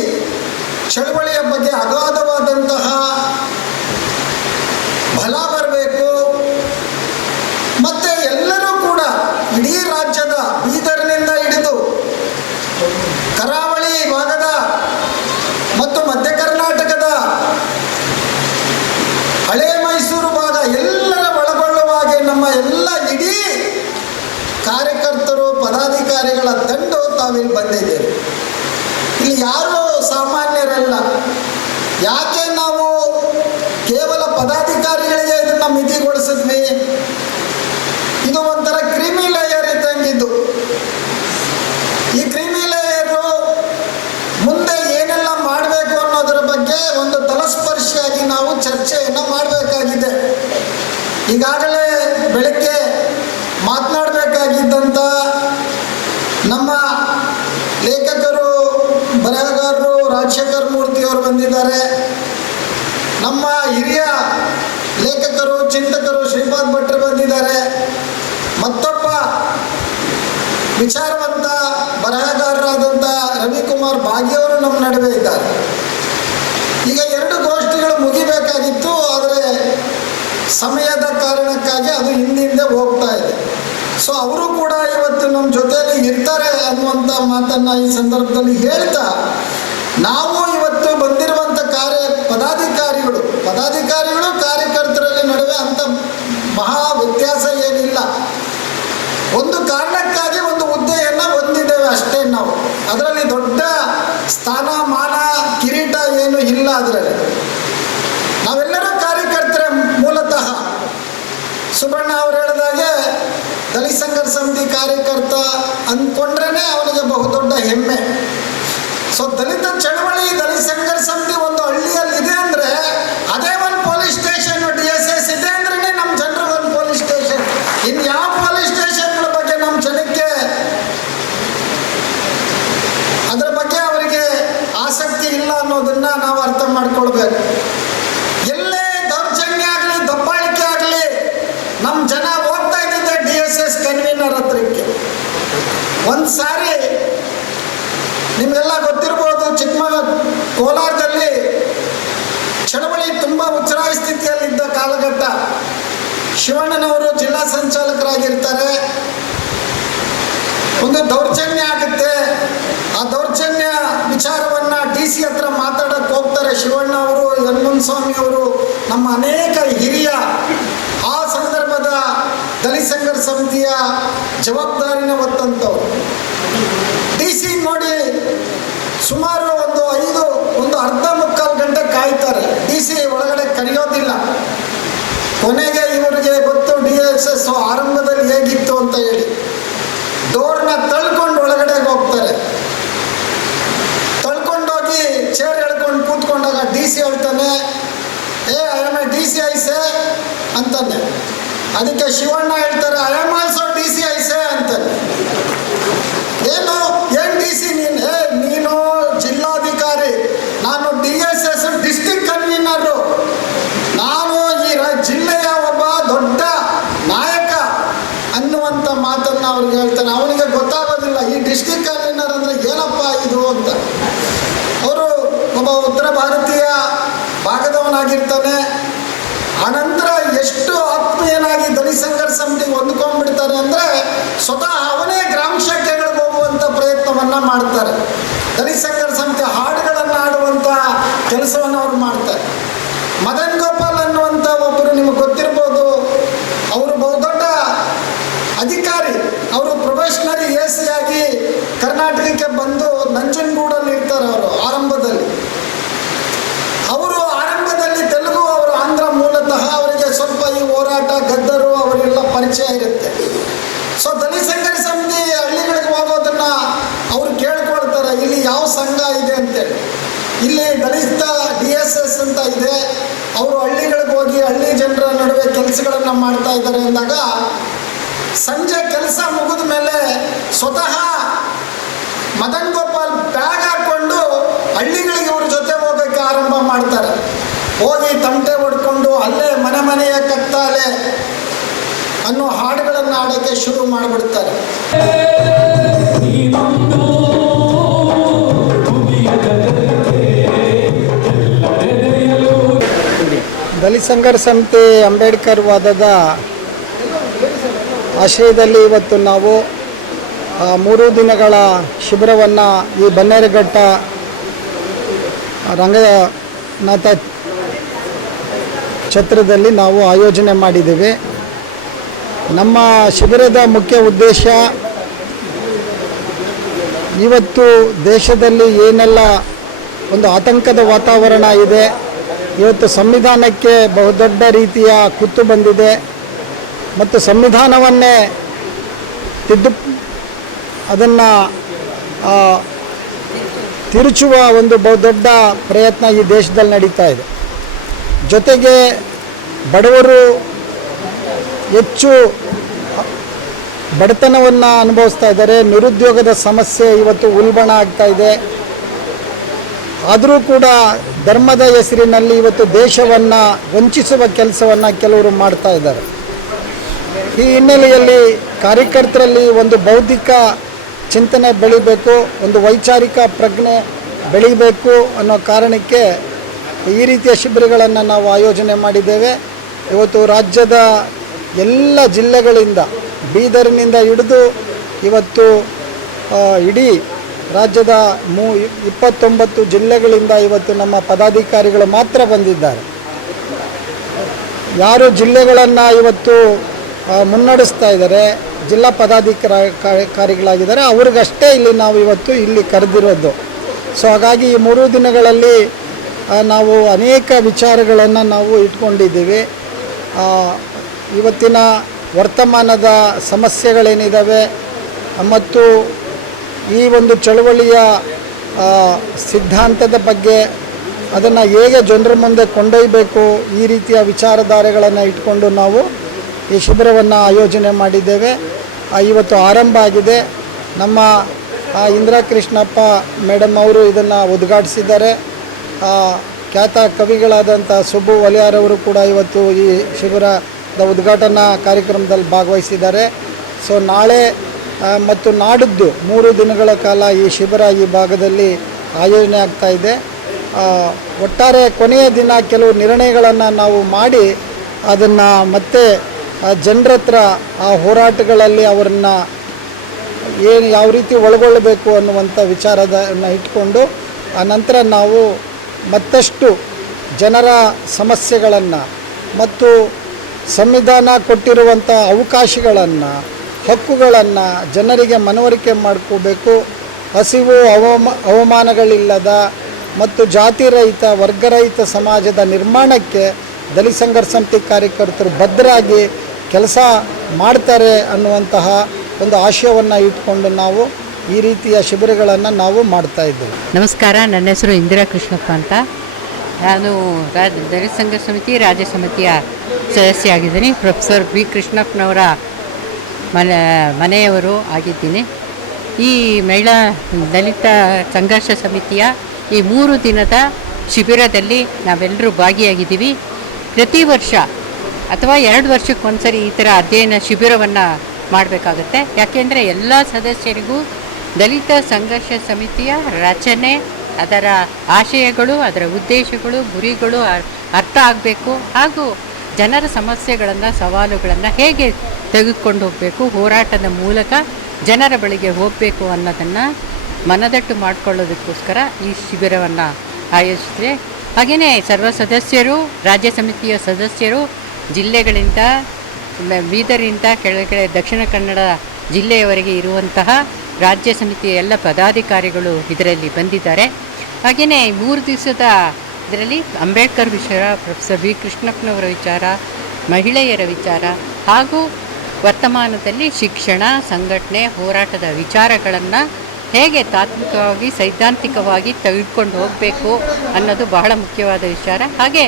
ಚಳವಳಿಯ ಬಗ್ಗೆ ಅಗಾಧವಾದಂತಹ ಬಲ ಬರಬೇಕು. ಮತ್ತು ಎಲ್ಲರೂ ಕೂಡ ಇಡೀ ರಾಜ್ಯದ ಬೀದರ್ನಿಂದ ಹಿಡಿದು ಕರಾವಳಿ ಭಾಗದ ಮತ್ತು ಮಧ್ಯ ಕರ್ನಾಟಕದ ಹಳೆ ಮೈಸೂರು ಭಾಗ ಎಲ್ಲರ ಒಳಗೊಳ್ಳುವಾಗೆ ನಮ್ಮ ಎಲ್ಲ ಇಡೀ ಕಾರ್ಯಕರ್ತರು ಪದಾಧಿಕಾರಿಗಳ ತಂಡ ತಾವಿಲ್ಲಿ ಬಂದಿದ್ದೇವೆ. ಇಲ್ಲಿ ಯಾರೂ ಸಾಮಾನ್ಯರಲ್ಲ. ಯಾಕೆ ನಾವು ಕೇವಲ ಪದಾಧಿಕಾರಿಗಳಿಗೆ ಇದನ್ನು ಮಿತಿಗೊಳಿಸಿದ್ವಿ? ಇದು ಒಂಥರ ಕ್ರಿಮಿ ಲೇಯರ್ ಇದ್ದಂಗಿದ್ದು. ಈ ಕ್ರಿಮಿ ಲೇಯರು ಮುಂದೆ ಏನೆಲ್ಲ ಮಾಡಬೇಕು ಅನ್ನೋದರ ಬಗ್ಗೆ ಒಂದು ತಲಸ್ಪರ್ಶಿಯಾಗಿ ನಾವು ಚರ್ಚೆಯನ್ನು ಮಾಡಬೇಕಾಗಿದೆ. ಈಗಾಗಲೇ ಬೆಳಗ್ಗೆ ಮಾತನಾಡಬೇಕಾಗಿದ್ದಂಥ ನಮ್ಮ ಲೇಖಕರು, ಬರಹಗಾರರು ರಾಜಶೇಖರ್ ಮೂರ್ತಿಯವರು ಬಂದಿದ್ದಾರೆ. ನಮ್ಮ ಹಿರಿಯ ಲೇಖಕರು, ಚಿಂತಕರು ಶ್ರೀಪಾದ್ ಭಟ್ರು ಬಂದಿದ್ದಾರೆ. ಕಾರಣಕ್ಕಾಗಿ ಅದು ಹಿಂದೆ ಹೋಗ್ತಾ ಇದೆ. ಸೊ ಅವರು ಕೂಡ ಇವತ್ತು ನಮ್ಮ ಜೊತೆಯಲ್ಲಿ ಇರ್ತಾರೆ ಅನ್ನುವಂಥ ಮಾತನ್ನು ಈ ಸಂದರ್ಭದಲ್ಲಿ ಹೇಳ್ತಾ, ನಾವು ಇವತ್ತು ಬಂದಿರುವಂಥ ಪದಾಧಿಕಾರಿಗಳು ಕಾರ್ಯಕರ್ತರಲ್ಲಿ ನಡುವೆ ಅಂಥ ಮಹಾ ವ್ಯತ್ಯಾಸ ಏನಿಲ್ಲ. ಒಂದು ಕಾರಣಕ್ಕಾಗಿ ಒಂದು ಹುದ್ದೆಯನ್ನು ಹೊಂದಿದ್ದೇವೆ ಅಷ್ಟೇ ನಾವು. ಅದರಲ್ಲಿ ದೊಡ್ಡ ಸ್ಥಾನಮಾನ ಕಿರೀಟ ಏನು ಇಲ್ಲ. ಅದರಲ್ಲಿ ನಾವೆಲ್ಲರೂ ಕಾರ್ಯಕರ್ತರೆ ಮೂಲತಃ. ಸುಬ್ಬಣ್ಣ ಅವರು ಹೇಳಿದಾಗೆ ದಲಿತ ಸಂಘರ್ಷ ಸಮಿತಿ ಕಾರ್ಯಕರ್ತ ಅಂದ್ಕೊಂಡ್ರೇ ಅವನಿಗೆ ಬಹುದೊಡ್ಡ ಹೆಮ್ಮೆ. ಸೊ ದಲಿತ ಚಳವಳಿ, ದಲಿತ ಸಂಘರ್ಷ ಸಮಿತಿ ಒಂದು ಹಳ್ಳಿಯಲ್ಲಿ ಇದೆ ಅಂದರೆ ಅದೇ ಒಂದು ಪೊಲೀಸ್ ಸ್ಟೇಷನ್, DSS ಇದೆ ಅಂದ್ರೇ ನಮ್ಮ ಜನರು ಒಂದು ಪೊಲೀಸ್ ಸ್ಟೇಷನ್. ಇನ್ನು ಯಾವ ಪೊಲೀಸ್ ಸ್ಟೇಷನ್ಗಳ ಬಗ್ಗೆ ನಮ್ಮ ಜನಕ್ಕೆ ಅದರ ಬಗ್ಗೆ ಅವರಿಗೆ ಆಸಕ್ತಿ ಇಲ್ಲ ಅನ್ನೋದನ್ನ ನಾವು ಅರ್ಥ ಮಾಡ್ಕೊಳ್ಬೇಕು. ಎಲ್ಲೇ ದೌರ್ಜನ್ಯ ಆಗಲಿ, ದಬ್ಬಾಳಿಕೆ ಆಗಲಿ, ನಮ್ಮ ಜನ ಹೋಗ್ತಾ ಇದ್ದಿದ್ದೆ DSS ಕನ್ವೀನರ್ ಹತ್ರಕ್ಕೆ. ಒಂದು ಸಾರಿ ನಿಮಗೆಲ್ಲ ಗೊತ್ತಿರ್ಬೋದು, ಕೋಲಾರದಲ್ಲಿ ಚಳವಳಿ ತುಂಬ ಉಚ್ಚರಾಯ ಸ್ಥಿತಿಯಲ್ಲಿದ್ದ ಕಾಲಘಟ್ಟ. ಶಿವಣ್ಣನವರು ಜಿಲ್ಲಾ ಸಂಚಾಲಕರಾಗಿರ್ತಾರೆ. ಒಂದು ದೌರ್ಜನ್ಯ ಆಗುತ್ತೆ. ಆ ದೌರ್ಜನ್ಯ ವಿಚಾರವನ್ನು DC ಹತ್ರ ಮಾತಾಡಕ್ಕೆ ಹೋಗ್ತಾರೆ ಶಿವಣ್ಣ ಅವರು, ಯನ್ಮನ್ ಅವರು, ನಮ್ಮ ಅನೇಕ ಹಿರಿಯ ಆ ಸಂದರ್ಭದ ದಲಿತ ಸಂಘರ್ಷ ಸಮಿತಿಯ ಜವಾಬ್ದಾರಿನ ಹೊತ್ತಂಥವ್ರು. DC ನೋಡಿ ಸುಮಾರು ಒಂದು ಅರ್ಧ ಮುಕ್ಕಾಲು ಗಂಟೆ ಕಾಯ್ತಾರೆ. DC ಒಳಗಡೆ ಕರೆಯೋದಿಲ್ಲ. ಕೊನೆಗೆ ಇವರಿಗೆ ಗೊತ್ತು DSS ಆರಂಭದಲ್ಲಿ ಹೇಗಿತ್ತು ಅಂತ ಹೇಳಿ ಡೋರ್ನ ತಳ್ಕೊಂಡು ಒಳಗಡೆ ಹೋಗ್ತಾರೆ. ತಳ್ಕೊಂಡೋಗಿ ಚೇರ್ ಎಳ್ಕೊಂಡು ಕೂತ್ಕೊಂಡಾಗ DC ಹೇಳ್ತಾನೆ, ಐ ಆಮ್ ಎ DCI ಸೇ ಅಂತಾನೆ. ಅದಕ್ಕೆ ಶಿವಣ್ಣ ಹೇಳ್ತಾರೆ, ಐ ಆಮ್ ಆಲ್ಸೋ DCI ಸೇ ಅಂತಾನೆ. ಏನು DC ನೀನು ಜಿಲ್ಲಾಧಿಕಾರಿ, ನಾನು DSS ಡಿಸ್ಟ್ರಿಕ್ಟ್ ಕನ್ವೀನರು, ನಾನು ಈ ಜಿಲ್ಲೆಯ ಒಬ್ಬ ದೊಡ್ಡ ನಾಯಕ ಅನ್ನುವಂಥ ಮಾತನ್ನು ಅವ್ರಿಗೆ ಹೇಳ್ತಾನೆ. ಅವನಿಗೆ ಗೊತ್ತಾಗೋದಿಲ್ಲ ಈ ಡಿಸ್ಟ್ರಿಕ್ಟ್ ಕನ್ವೀನರ್ ಅಂದರೆ ಏನಪ್ಪ ಇದು ಅಂತ. ಅವರು ಒಬ್ಬ ಉತ್ತರ ಭಾರತೀಯ ಭಾಗದವನಾಗಿರ್ತಾನೆ. ಆನಂತರ ಎಷ್ಟು ಆತ್ಮೀಯನಾಗಿ ದಲಿತ ಸಂಘರ್ಷ ಸಮಿತಿಗೆ ಹೊಂದ್ಕೊಂಡ್ಬಿಡ್ತಾರೆ ಅಂದರೆ ಸ್ವತಃ ಅವನೇ ಗ್ರಾಮ ಶಾಖೆಗಳಿಗೆ ಹೋಗುವಂಥ ಪ್ರಯತ್ನವನ್ನು ಮಾಡ್ತಾರೆ. ದಲಿತ ಸಂಘರ್ಷ ಸಮಿತಿ ಹಾಡುಗಳನ್ನು ಆಡುವಂಥ ಕೆಲಸವನ್ನು ಅವ್ರು ಮಾಡ್ತಾರೆ. ಮದನ್ ಗೋಪಾಲ್ ಅನ್ನುವಂಥ ಒಬ್ಬರು ನಿಮಗೆ ಗೊತ್ತಿರ್ಬೋದು, ಅವರು ಬಹುದೊಡ್ಡ ಅಧಿಕಾರಿ. ಅವರು ಪ್ರೊಬೆಷನರಿ AC ಆಗಿ ಕರ್ನಾಟಕಕ್ಕೆ ಬಂದು ನಂಜನಗೂಡಲ್ಲಿ ಇರ್ತಾರೆ. ಅವರು ಆರಂಭದಲ್ಲಿ ತೆಲುಗು, ಅವರು ಆಂಧ್ರ ಮೂಲತಃ. ಅವರಿಗೆ ಸ್ವಲ್ಪ ಈ ಹೋರಾಟ, ಗದ್ದರು ಅವರೆಲ್ಲ ಪರಿಚಯ ಇರುತ್ತೆ. ಸೊ ದಲಿತ ಸಂಘರ್ಷ ಸಮಿತಿ ಹಳ್ಳಿಗಳಿಗೆ ಹೋಗೋದನ್ನು ಅವರು ಕೇಳ್ಕೊಳ್ತಾರೆ, ಇಲ್ಲಿ ಯಾವ ಸಂಘ ಇದೆ ಅಂತೇಳಿ. ಇಲ್ಲಿ ದಲಿತ DSS ಅಂತ ಇದೆ, ಅವರು ಹಳ್ಳಿಗಳಿಗೆ ಹೋಗಿ ಹಳ್ಳಿ ಜನರ ನಡುವೆ ಕೆಲಸಗಳನ್ನು ಮಾಡ್ತಾ ಇದ್ದಾರೆ ಅಂದಾಗ ಸಂಜೆ ಕೆಲಸ ಮುಗಿದ ಮೇಲೆ ಸ್ವತಃ ಮದನ್ ಗೋಪಾಲ್ ಬ್ಯಾಗ್ ಹಾಕ್ಕೊಂಡು ಹಳ್ಳಿಗಳಿಗೆ ಅವ್ರ ಜೊತೆ ಹೋಗೋಕ್ಕೆ ಆರಂಭ ಮಾಡ್ತಾರೆ. ಹೋಗಿ ತಮಟೆ ಹೊಡ್ಕೊಂಡು ಅಲ್ಲೇ ಮನೆಯ ಕತ್ತಾಲೆ ಅನ್ನೋ ಹಾಡುಗಳನ್ನು ಆಡೋಕ್ಕೆ ಶುರು ಮಾಡಿಬಿಡ್ತಾರೆ. ದಲಿತ ಸಂಘರ್ಷ ಸಮಿತಿ ಅಂಬೇಡ್ಕರ್ ವಾದದ ಆಶ್ರಯದಲ್ಲಿ ಇವತ್ತು ನಾವು 3 ದಿನಗಳ ಶಿಬಿರವನ್ನು ಈ ಬನ್ನೇರುಘಟ್ಟ ರಂಗನಾಥ ಛತ್ರದಲ್ಲಿ ನಾವು ಆಯೋಜನೆ ಮಾಡಿದ್ದೇವೆ. ನಮ್ಮ ಶಿಬಿರದ ಮುಖ್ಯ ಉದ್ದೇಶ ಇವತ್ತು ದೇಶದಲ್ಲಿ ಏನೆಲ್ಲ ಒಂದು ಆತಂಕದ ವಾತಾವರಣ ಇದೆ, ಇವತ್ತು ಸಂವಿಧಾನಕ್ಕೆ ಬಹುದೊಡ್ಡ ರೀತಿಯ ಕುತ್ತು ಬಂದಿದೆ ಮತ್ತು ಸಂವಿಧಾನವನ್ನೇ ಅದನ್ನು ತಿರುಚುವ ಒಂದು ಬಹುದೊಡ್ಡ ಪ್ರಯತ್ನ ಈ ದೇಶದಲ್ಲಿ ನಡೀತಾ ಇದೆ. ಜೊತೆಗೆ ಬಡವರು ಹೆಚ್ಚು ಬಡತನವನ್ನು ಅನುಭವಿಸ್ತಾ ಇದ್ದಾರೆ. ನಿರುದ್ಯೋಗದ ಸಮಸ್ಯೆ ಇವತ್ತು ಉಲ್ಬಣ ಆಗ್ತಾ ಇದೆ. ಆದರೂ ಕೂಡ ಧರ್ಮದ ಹೆಸರಿನಲ್ಲಿ ಇವತ್ತು ದೇಶವನ್ನು ವಂಚಿಸುವ ಕೆಲಸವನ್ನು ಕೆಲವರು ಮಾಡ್ತಾ ಇದ್ದಾರೆ. ಈ ಹಿನ್ನೆಲೆಯಲ್ಲಿ ಕಾರ್ಯಕರ್ತರಲ್ಲಿ ಒಂದು ಬೌದ್ಧಿಕ ಚಿಂತನೆ ಬೆಳಿಬೇಕು, ಒಂದು ವೈಚಾರಿಕ ಪ್ರಜ್ಞೆ ಬೆಳಿಬೇಕು ಅನ್ನೋ ಕಾರಣಕ್ಕೆ ಈ ರೀತಿಯ ಶಿಬಿರಗಳನ್ನು ನಾವು ಆಯೋಜನೆ ಮಾಡಿದ್ದೇವೆ. ಇವತ್ತು ರಾಜ್ಯದ ಎಲ್ಲ ಜಿಲ್ಲೆಗಳಿಂದ ಬೀದರ್ನಿಂದ ಹಿಡಿದು ಇವತ್ತು ಇಡೀ ರಾಜ್ಯದ 29 ಜಿಲ್ಲೆಗಳಿಂದ ಇವತ್ತು ನಮ್ಮ ಪದಾಧಿಕಾರಿಗಳು ಮಾತ್ರ ಬಂದಿದ್ದಾರೆ. ಯಾರು ಜಿಲ್ಲೆಗಳನ್ನು ಇವತ್ತು ಮುನ್ನಡೆಸ್ತಾ ಇದ್ದಾರೆ, ಜಿಲ್ಲಾ ಪದಾಧಿಕಾರಿಗಳಾಗಿದ್ದಾರೆ, ಅವ್ರಿಗಷ್ಟೇ ಇಲ್ಲಿ ನಾವು ಇವತ್ತು ಇಲ್ಲಿ ಕರೆದಿರೋದು. ಸೊ ಹಾಗಾಗಿ ಈ 3 ದಿನಗಳಲ್ಲಿ ನಾವು ಅನೇಕ ವಿಚಾರಗಳನ್ನು ನಾವು ಇಟ್ಕೊಂಡಿದ್ದೀವಿ. ಇವತ್ತಿನ ವರ್ತಮಾನದ ಸಮಸ್ಯೆಗಳೇನಿದ್ದಾವೆ ಮತ್ತು ಈ ಒಂದು ಚಳುವಳಿಯ ಸಿದ್ಧಾಂತದ ಬಗ್ಗೆ ಅದನ್ನು ಹೇಗೆ ಜನರ ಮುಂದೆ ಕೊಂಡೊಯ್ಯಬೇಕು, ಈ ರೀತಿಯ ವಿಚಾರಧಾರೆಗಳನ್ನು ಇಟ್ಕೊಂಡು ನಾವು ಈ ಶಿಬಿರವನ್ನು ಆಯೋಜನೆ ಮಾಡಿದ್ದೇವೆ. ಇವತ್ತು ಆರಂಭ ಆಗಿದೆ. ನಮ್ಮ ಇಂದಿರಾ ಕೃಷ್ಣಪ್ಪ ಮೇಡಮ್ ಅವರು ಇದನ್ನು ಉದ್ಘಾಟಿಸಿದ್ದಾರೆ. ಖ್ಯಾತ ಕವಿಗಳಾದಂಥ ಸುಬ್ಬು ಒಲೆಯಾರವರು ಕೂಡ ಇವತ್ತು ಈ ಶಿಬಿರದ ಉದ್ಘಾಟನಾ ಕಾರ್ಯಕ್ರಮದಲ್ಲಿ ಭಾಗವಹಿಸಿದ್ದಾರೆ. ಸೊ ನಾಳೆ ಮತ್ತು ನಾಡಿದ್ದು 3 ದಿನಗಳ ಕಾಲ ಈ ಶಿಬಿರ ಈ ಭಾಗದಲ್ಲಿ ಆಯೋಜನೆ ಆಗ್ತಾ ಇದೆ. ಒಟ್ಟಾರೆ ಕೊನೆಯ ದಿನ ಕೆಲವು ನಿರ್ಣಯಗಳನ್ನು ನಾವು ಮಾಡಿ ಅದನ್ನು ಮತ್ತೆ ಜನರ ಹತ್ರ ಆ ಹೋರಾಟಗಳಲ್ಲಿ ಅವರನ್ನ ಯಾವ ರೀತಿ ಒಳಗೊಳ್ಳಬೇಕು ಅನ್ನುವಂಥ ವಿಚಾರವನ್ನು ಇಟ್ಕೊಂಡು ಆ ನಂತರ ನಾವು ಮತ್ತಷ್ಟು ಜನರ ಸಮಸ್ಯೆಗಳನ್ನು ಮತ್ತು ಸಂವಿಧಾನ ಕೊಟ್ಟಿರುವಂಥ ಅವಕಾಶಗಳನ್ನು, ಹಕ್ಕುಗಳನ್ನು ಜನರಿಗೆ ಮನವರಿಕೆ ಮಾಡ್ಕೋಬೇಕು. ಹಸಿವು ಅವಮಾನಗಳಿಲ್ಲದ ಮತ್ತು ಜಾತಿರಹಿತ ವರ್ಗರಹಿತ ಸಮಾಜದ ನಿರ್ಮಾಣಕ್ಕೆ ದಲಿತ ಸಂಘರ್ಷ ಸಮಿತಿ ಕಾರ್ಯಕರ್ತರು ಬದ್ಧರಾಗಿ ಕೆಲಸ ಮಾಡ್ತಾರೆ ಅನ್ನುವಂತಹ ಒಂದು ಆಶಯವನ್ನು ಇಟ್ಕೊಂಡು ನಾವು ಈ ರೀತಿಯ ಶಿಬಿರಗಳನ್ನು ನಾವು ಮಾಡ್ತಾ ಇದ್ದೇವೆ. ನಮಸ್ಕಾರ, ನನ್ನ ಹೆಸರು ಇಂದಿರಾ ಕೃಷ್ಣಪ್ಪ ಅಂತ. ನಾನು ದಲಿತ ಸಂಘರ್ಷ ಸಮಿತಿ ರಾಜ್ಯ ಸಮಿತಿಯ ಸದಸ್ಯ ಆಗಿದ್ದೀನಿ. ಪ್ರೊಫೆಸರ್ ಬಿ ಕೃಷ್ಣಪ್ಪನವರ ಮನೆಯವರು ಆಗಿದ್ದೀನಿ. ಈ ಮಹಿಳಾ ದಲಿತ ಸಂಘರ್ಷ ಸಮಿತಿಯ ಈ 3 ದಿನದ ಶಿಬಿರದಲ್ಲಿ ನಾವೆಲ್ಲರೂ ಭಾಗಿಯಾಗಿದ್ದೀವಿ. ಪ್ರತಿ ವರ್ಷ ಅಥವಾ 2 ವರ್ಷಕ್ಕೊಂದ್ಸರಿ ಈ ಥರ ಅಧ್ಯಯನ ಶಿಬಿರವನ್ನು ಮಾಡಬೇಕಾಗುತ್ತೆ. ಯಾಕೆಂದರೆ ಎಲ್ಲ ಸದಸ್ಯರಿಗೂ ದಲಿತ ಸಂಘರ್ಷ ಸಮಿತಿಯ ರಚನೆ, ಅದರ ಆಶಯಗಳು, ಅದರ ಉದ್ದೇಶಗಳು, ಗುರಿಗಳು ಅರ್ಥ ಆಗಬೇಕು. ಹಾಗೂ ಜನರ ಸಮಸ್ಯೆಗಳನ್ನು, ಸವಾಲುಗಳನ್ನು ಹೇಗೆ ತೆಗೆದುಕೊಂಡು ಹೋಗಬೇಕು, ಹೋರಾಟದ ಮೂಲಕ ಜನರ ಬಳಿಗೆ ಹೋಗಬೇಕು ಅನ್ನೋದನ್ನು ಮನದಟ್ಟು ಮಾಡಿಕೊಳ್ಳೋದಕ್ಕೋಸ್ಕರ ಈ ಶಿಬಿರವನ್ನು ಆಯೋಜಿಸಿದೆ. ಹಾಗೆಯೇ ಸರ್ವ ಸದಸ್ಯರು, ರಾಜ್ಯ ಸಮಿತಿಯ ಸದಸ್ಯರು ಜಿಲ್ಲೆಗಳಿಂದ, ಬೀದರಿಂದ ಕೆಳಗಡೆ ದಕ್ಷಿಣ ಕನ್ನಡ ಜಿಲ್ಲೆಯವರೆಗೆ ಇರುವಂತಹ ರಾಜ್ಯ ಸಮಿತಿಯ ಎಲ್ಲ ಪದಾಧಿಕಾರಿಗಳು ಇದರಲ್ಲಿ ಬಂದಿದ್ದಾರೆ. ಹಾಗೆಯೇ 3 ದಿವಸದ ಇದರಲ್ಲಿ ಅಂಬೇಡ್ಕರ್ ವಿಚಾರ, ಪ್ರೊಫೆಸರ್ ಬಿ ಕೃಷ್ಣಪ್ಪನವರ ವಿಚಾರ, ಮಹಿಳೆಯರ ವಿಚಾರ ಹಾಗೂ ವರ್ತಮಾನದಲ್ಲಿ ಶಿಕ್ಷಣ, ಸಂಘಟನೆ, ಹೋರಾಟದ ವಿಚಾರಗಳನ್ನು ಹೇಗೆ ತಾತ್ವಿಕವಾಗಿ, ಸೈದ್ಧಾಂತಿಕವಾಗಿ ತೆಗೆದುಕೊಂಡು ಹೋಗಬೇಕು ಅನ್ನೋದು ಬಹಳ ಮುಖ್ಯವಾದ ವಿಚಾರ. ಹಾಗೆ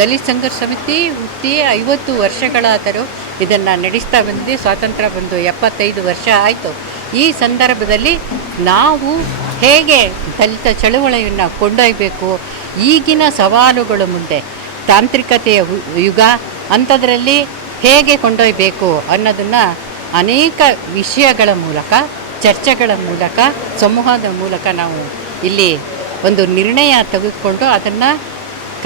ದಲಿತ ಸಂಘರ್ಷ ಸಮಿತಿ ಹುಟ್ಟಿ 50 ವರ್ಷಗಳಾದರೂ ಇದನ್ನು ನಡೆಸ್ತಾ ಬಂದಿದೆ. ಸ್ವಾತಂತ್ರ್ಯ ಬಂದು 75 ವರ್ಷ ಆಯಿತು. ಈ ಸಂದರ್ಭದಲ್ಲಿ ನಾವು ಹೇಗೆ ದಲಿತ ಚಳುವಳಿಯನ್ನು ಕೊಂಡೊಯ್ಯಬೇಕು, ಈಗಿನ ಸವಾಲುಗಳ ಮುಂದೆ ತಾಂತ್ರಿಕತೆಯ ಯುಗ ಅಂಥದ್ರಲ್ಲಿ ಹೇಗೆ ಕೊಂಡೊಯ್ಯಬೇಕು ಅನ್ನೋದನ್ನು ಅನೇಕ ವಿಷಯಗಳ ಮೂಲಕ, ಚರ್ಚೆಗಳ ಮೂಲಕ, ಸಮೂಹದ ಮೂಲಕ ನಾವು ಇಲ್ಲಿ ಒಂದು ನಿರ್ಣಯ ತೆಗೆದುಕೊಂಡು ಅದನ್ನು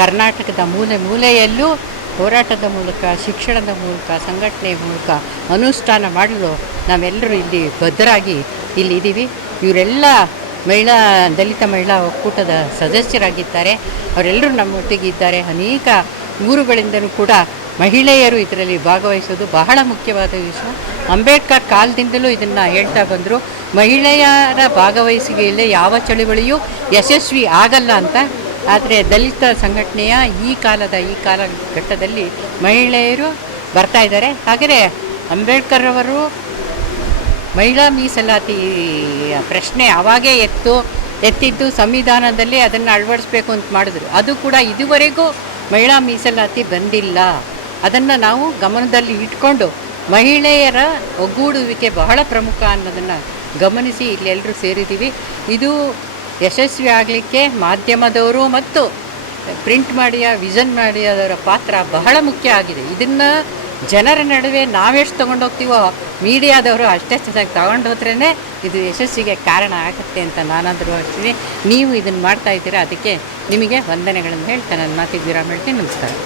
ಕರ್ನಾಟಕದ ಮೂಲೆ ಮೂಲೆಯಲ್ಲೂ ಹೋರಾಟದ ಮೂಲಕ, ಶಿಕ್ಷಣದ ಮೂಲಕ, ಸಂಘಟನೆಯ ಮೂಲಕ ಅನುಷ್ಠಾನ ಮಾಡಲು ನಾವೆಲ್ಲರೂ ಇಲ್ಲಿ ಬದ್ಧರಾಗಿ ಇಲ್ಲಿದ್ದೀವಿ. ಇವರೆಲ್ಲ ದಲಿತ ಮಹಿಳಾ ಒಕ್ಕೂಟದ ಸದಸ್ಯರಾಗಿದ್ದಾರೆ. ಅವರೆಲ್ಲರೂ ನಮ್ಮೊಟ್ಟಿಗೆ ಇದ್ದಾರೆ. ಅನೇಕ ಊರುಗಳಿಂದಲೂ ಕೂಡ ಮಹಿಳೆಯರು ಇದರಲ್ಲಿ ಭಾಗವಹಿಸೋದು ಬಹಳ ಮುಖ್ಯವಾದ ವಿಷಯ. ಅಂಬೇಡ್ಕರ್ ಕಾಲದಿಂದಲೂ ಇದನ್ನು ಹೇಳ್ತಾ ಬಂದರು, ಮಹಿಳೆಯರ ಭಾಗವಹಿಸುವಿಕೆಯಲ್ಲಿ ಯಾವ ಚಳುವಳಿಯೂ ಯಶಸ್ವಿ ಆಗಲ್ಲ ಅಂತ. ಆದರೆ ದಲಿತ ಸಂಘಟನೆಯ ಈ ಕಾಲಘಟ್ಟದಲ್ಲಿ ಮಹಿಳೆಯರು ಬರ್ತಾ ಇದ್ದಾರೆ. ಹಾಗೆಯೇ ಅಂಬೇಡ್ಕರ್ ಅವರು ಮಹಿಳಾ ಮೀಸಲಾತಿ ಪ್ರಶ್ನೆ ಆವಾಗೇ ಎತ್ತಿದ್ದು ಸಂವಿಧಾನದಲ್ಲಿ ಅದನ್ನು ಅಳವಡಿಸ್ಬೇಕು ಅಂತ ಮಾಡಿದ್ರು. ಅದು ಕೂಡ ಇದುವರೆಗೂ ಮಹಿಳಾ ಮೀಸಲಾತಿ ಬಂದಿಲ್ಲ. ಅದನ್ನು ನಾವು ಗಮನದಲ್ಲಿ ಇಟ್ಕೊಂಡು ಮಹಿಳೆಯರ ಒಗ್ಗೂಡುವಿಕೆ ಬಹಳ ಪ್ರಮುಖ ಅನ್ನೋದನ್ನು ಗಮನಿಸಿ ಇಲ್ಲೆಲ್ಲರೂ ಸೇರಿದ್ದೀವಿ. ಇದು ಯಶಸ್ವಿ ಆಗಲಿಕ್ಕೆ ಮಾಧ್ಯಮದವರು ಮತ್ತು ಪ್ರಿಂಟ್ ವಿಷನ್ ಮೀಡಿಯಾದವರ ಪಾತ್ರ ಬಹಳ ಮುಖ್ಯ ಆಗಿದೆ. ಇದನ್ನು ಜನರ ನಡುವೆ ನಾವೆಷ್ಟು ತೊಗೊಂಡೋಗ್ತೀವೋ ಮೀಡಿಯಾದವರು ಅಷ್ಟೇ ಚೆನ್ನಾಗಿ ತಗೊಂಡು ಹೋದ್ರೇ ಇದು ಯಶಸ್ಸಿಗೆ ಕಾರಣ ಆಗುತ್ತೆ ಅಂತ ನಾನಾದರೂ ಹೇಳ್ತೀನಿ. ನೀವು ಇದನ್ನು ಮಾಡ್ತಾ ಇದ್ದೀರಾ, ಅದಕ್ಕೆ ನಿಮಗೆ ವಂದನೆಗಳನ್ನು ಹೇಳ್ತಾ ನನ್ನ ಮಾತಿಗೆ ವಿರಾಮ ಹೇಳ್ತೀನಿ. ನಮಸ್ಕಾರ.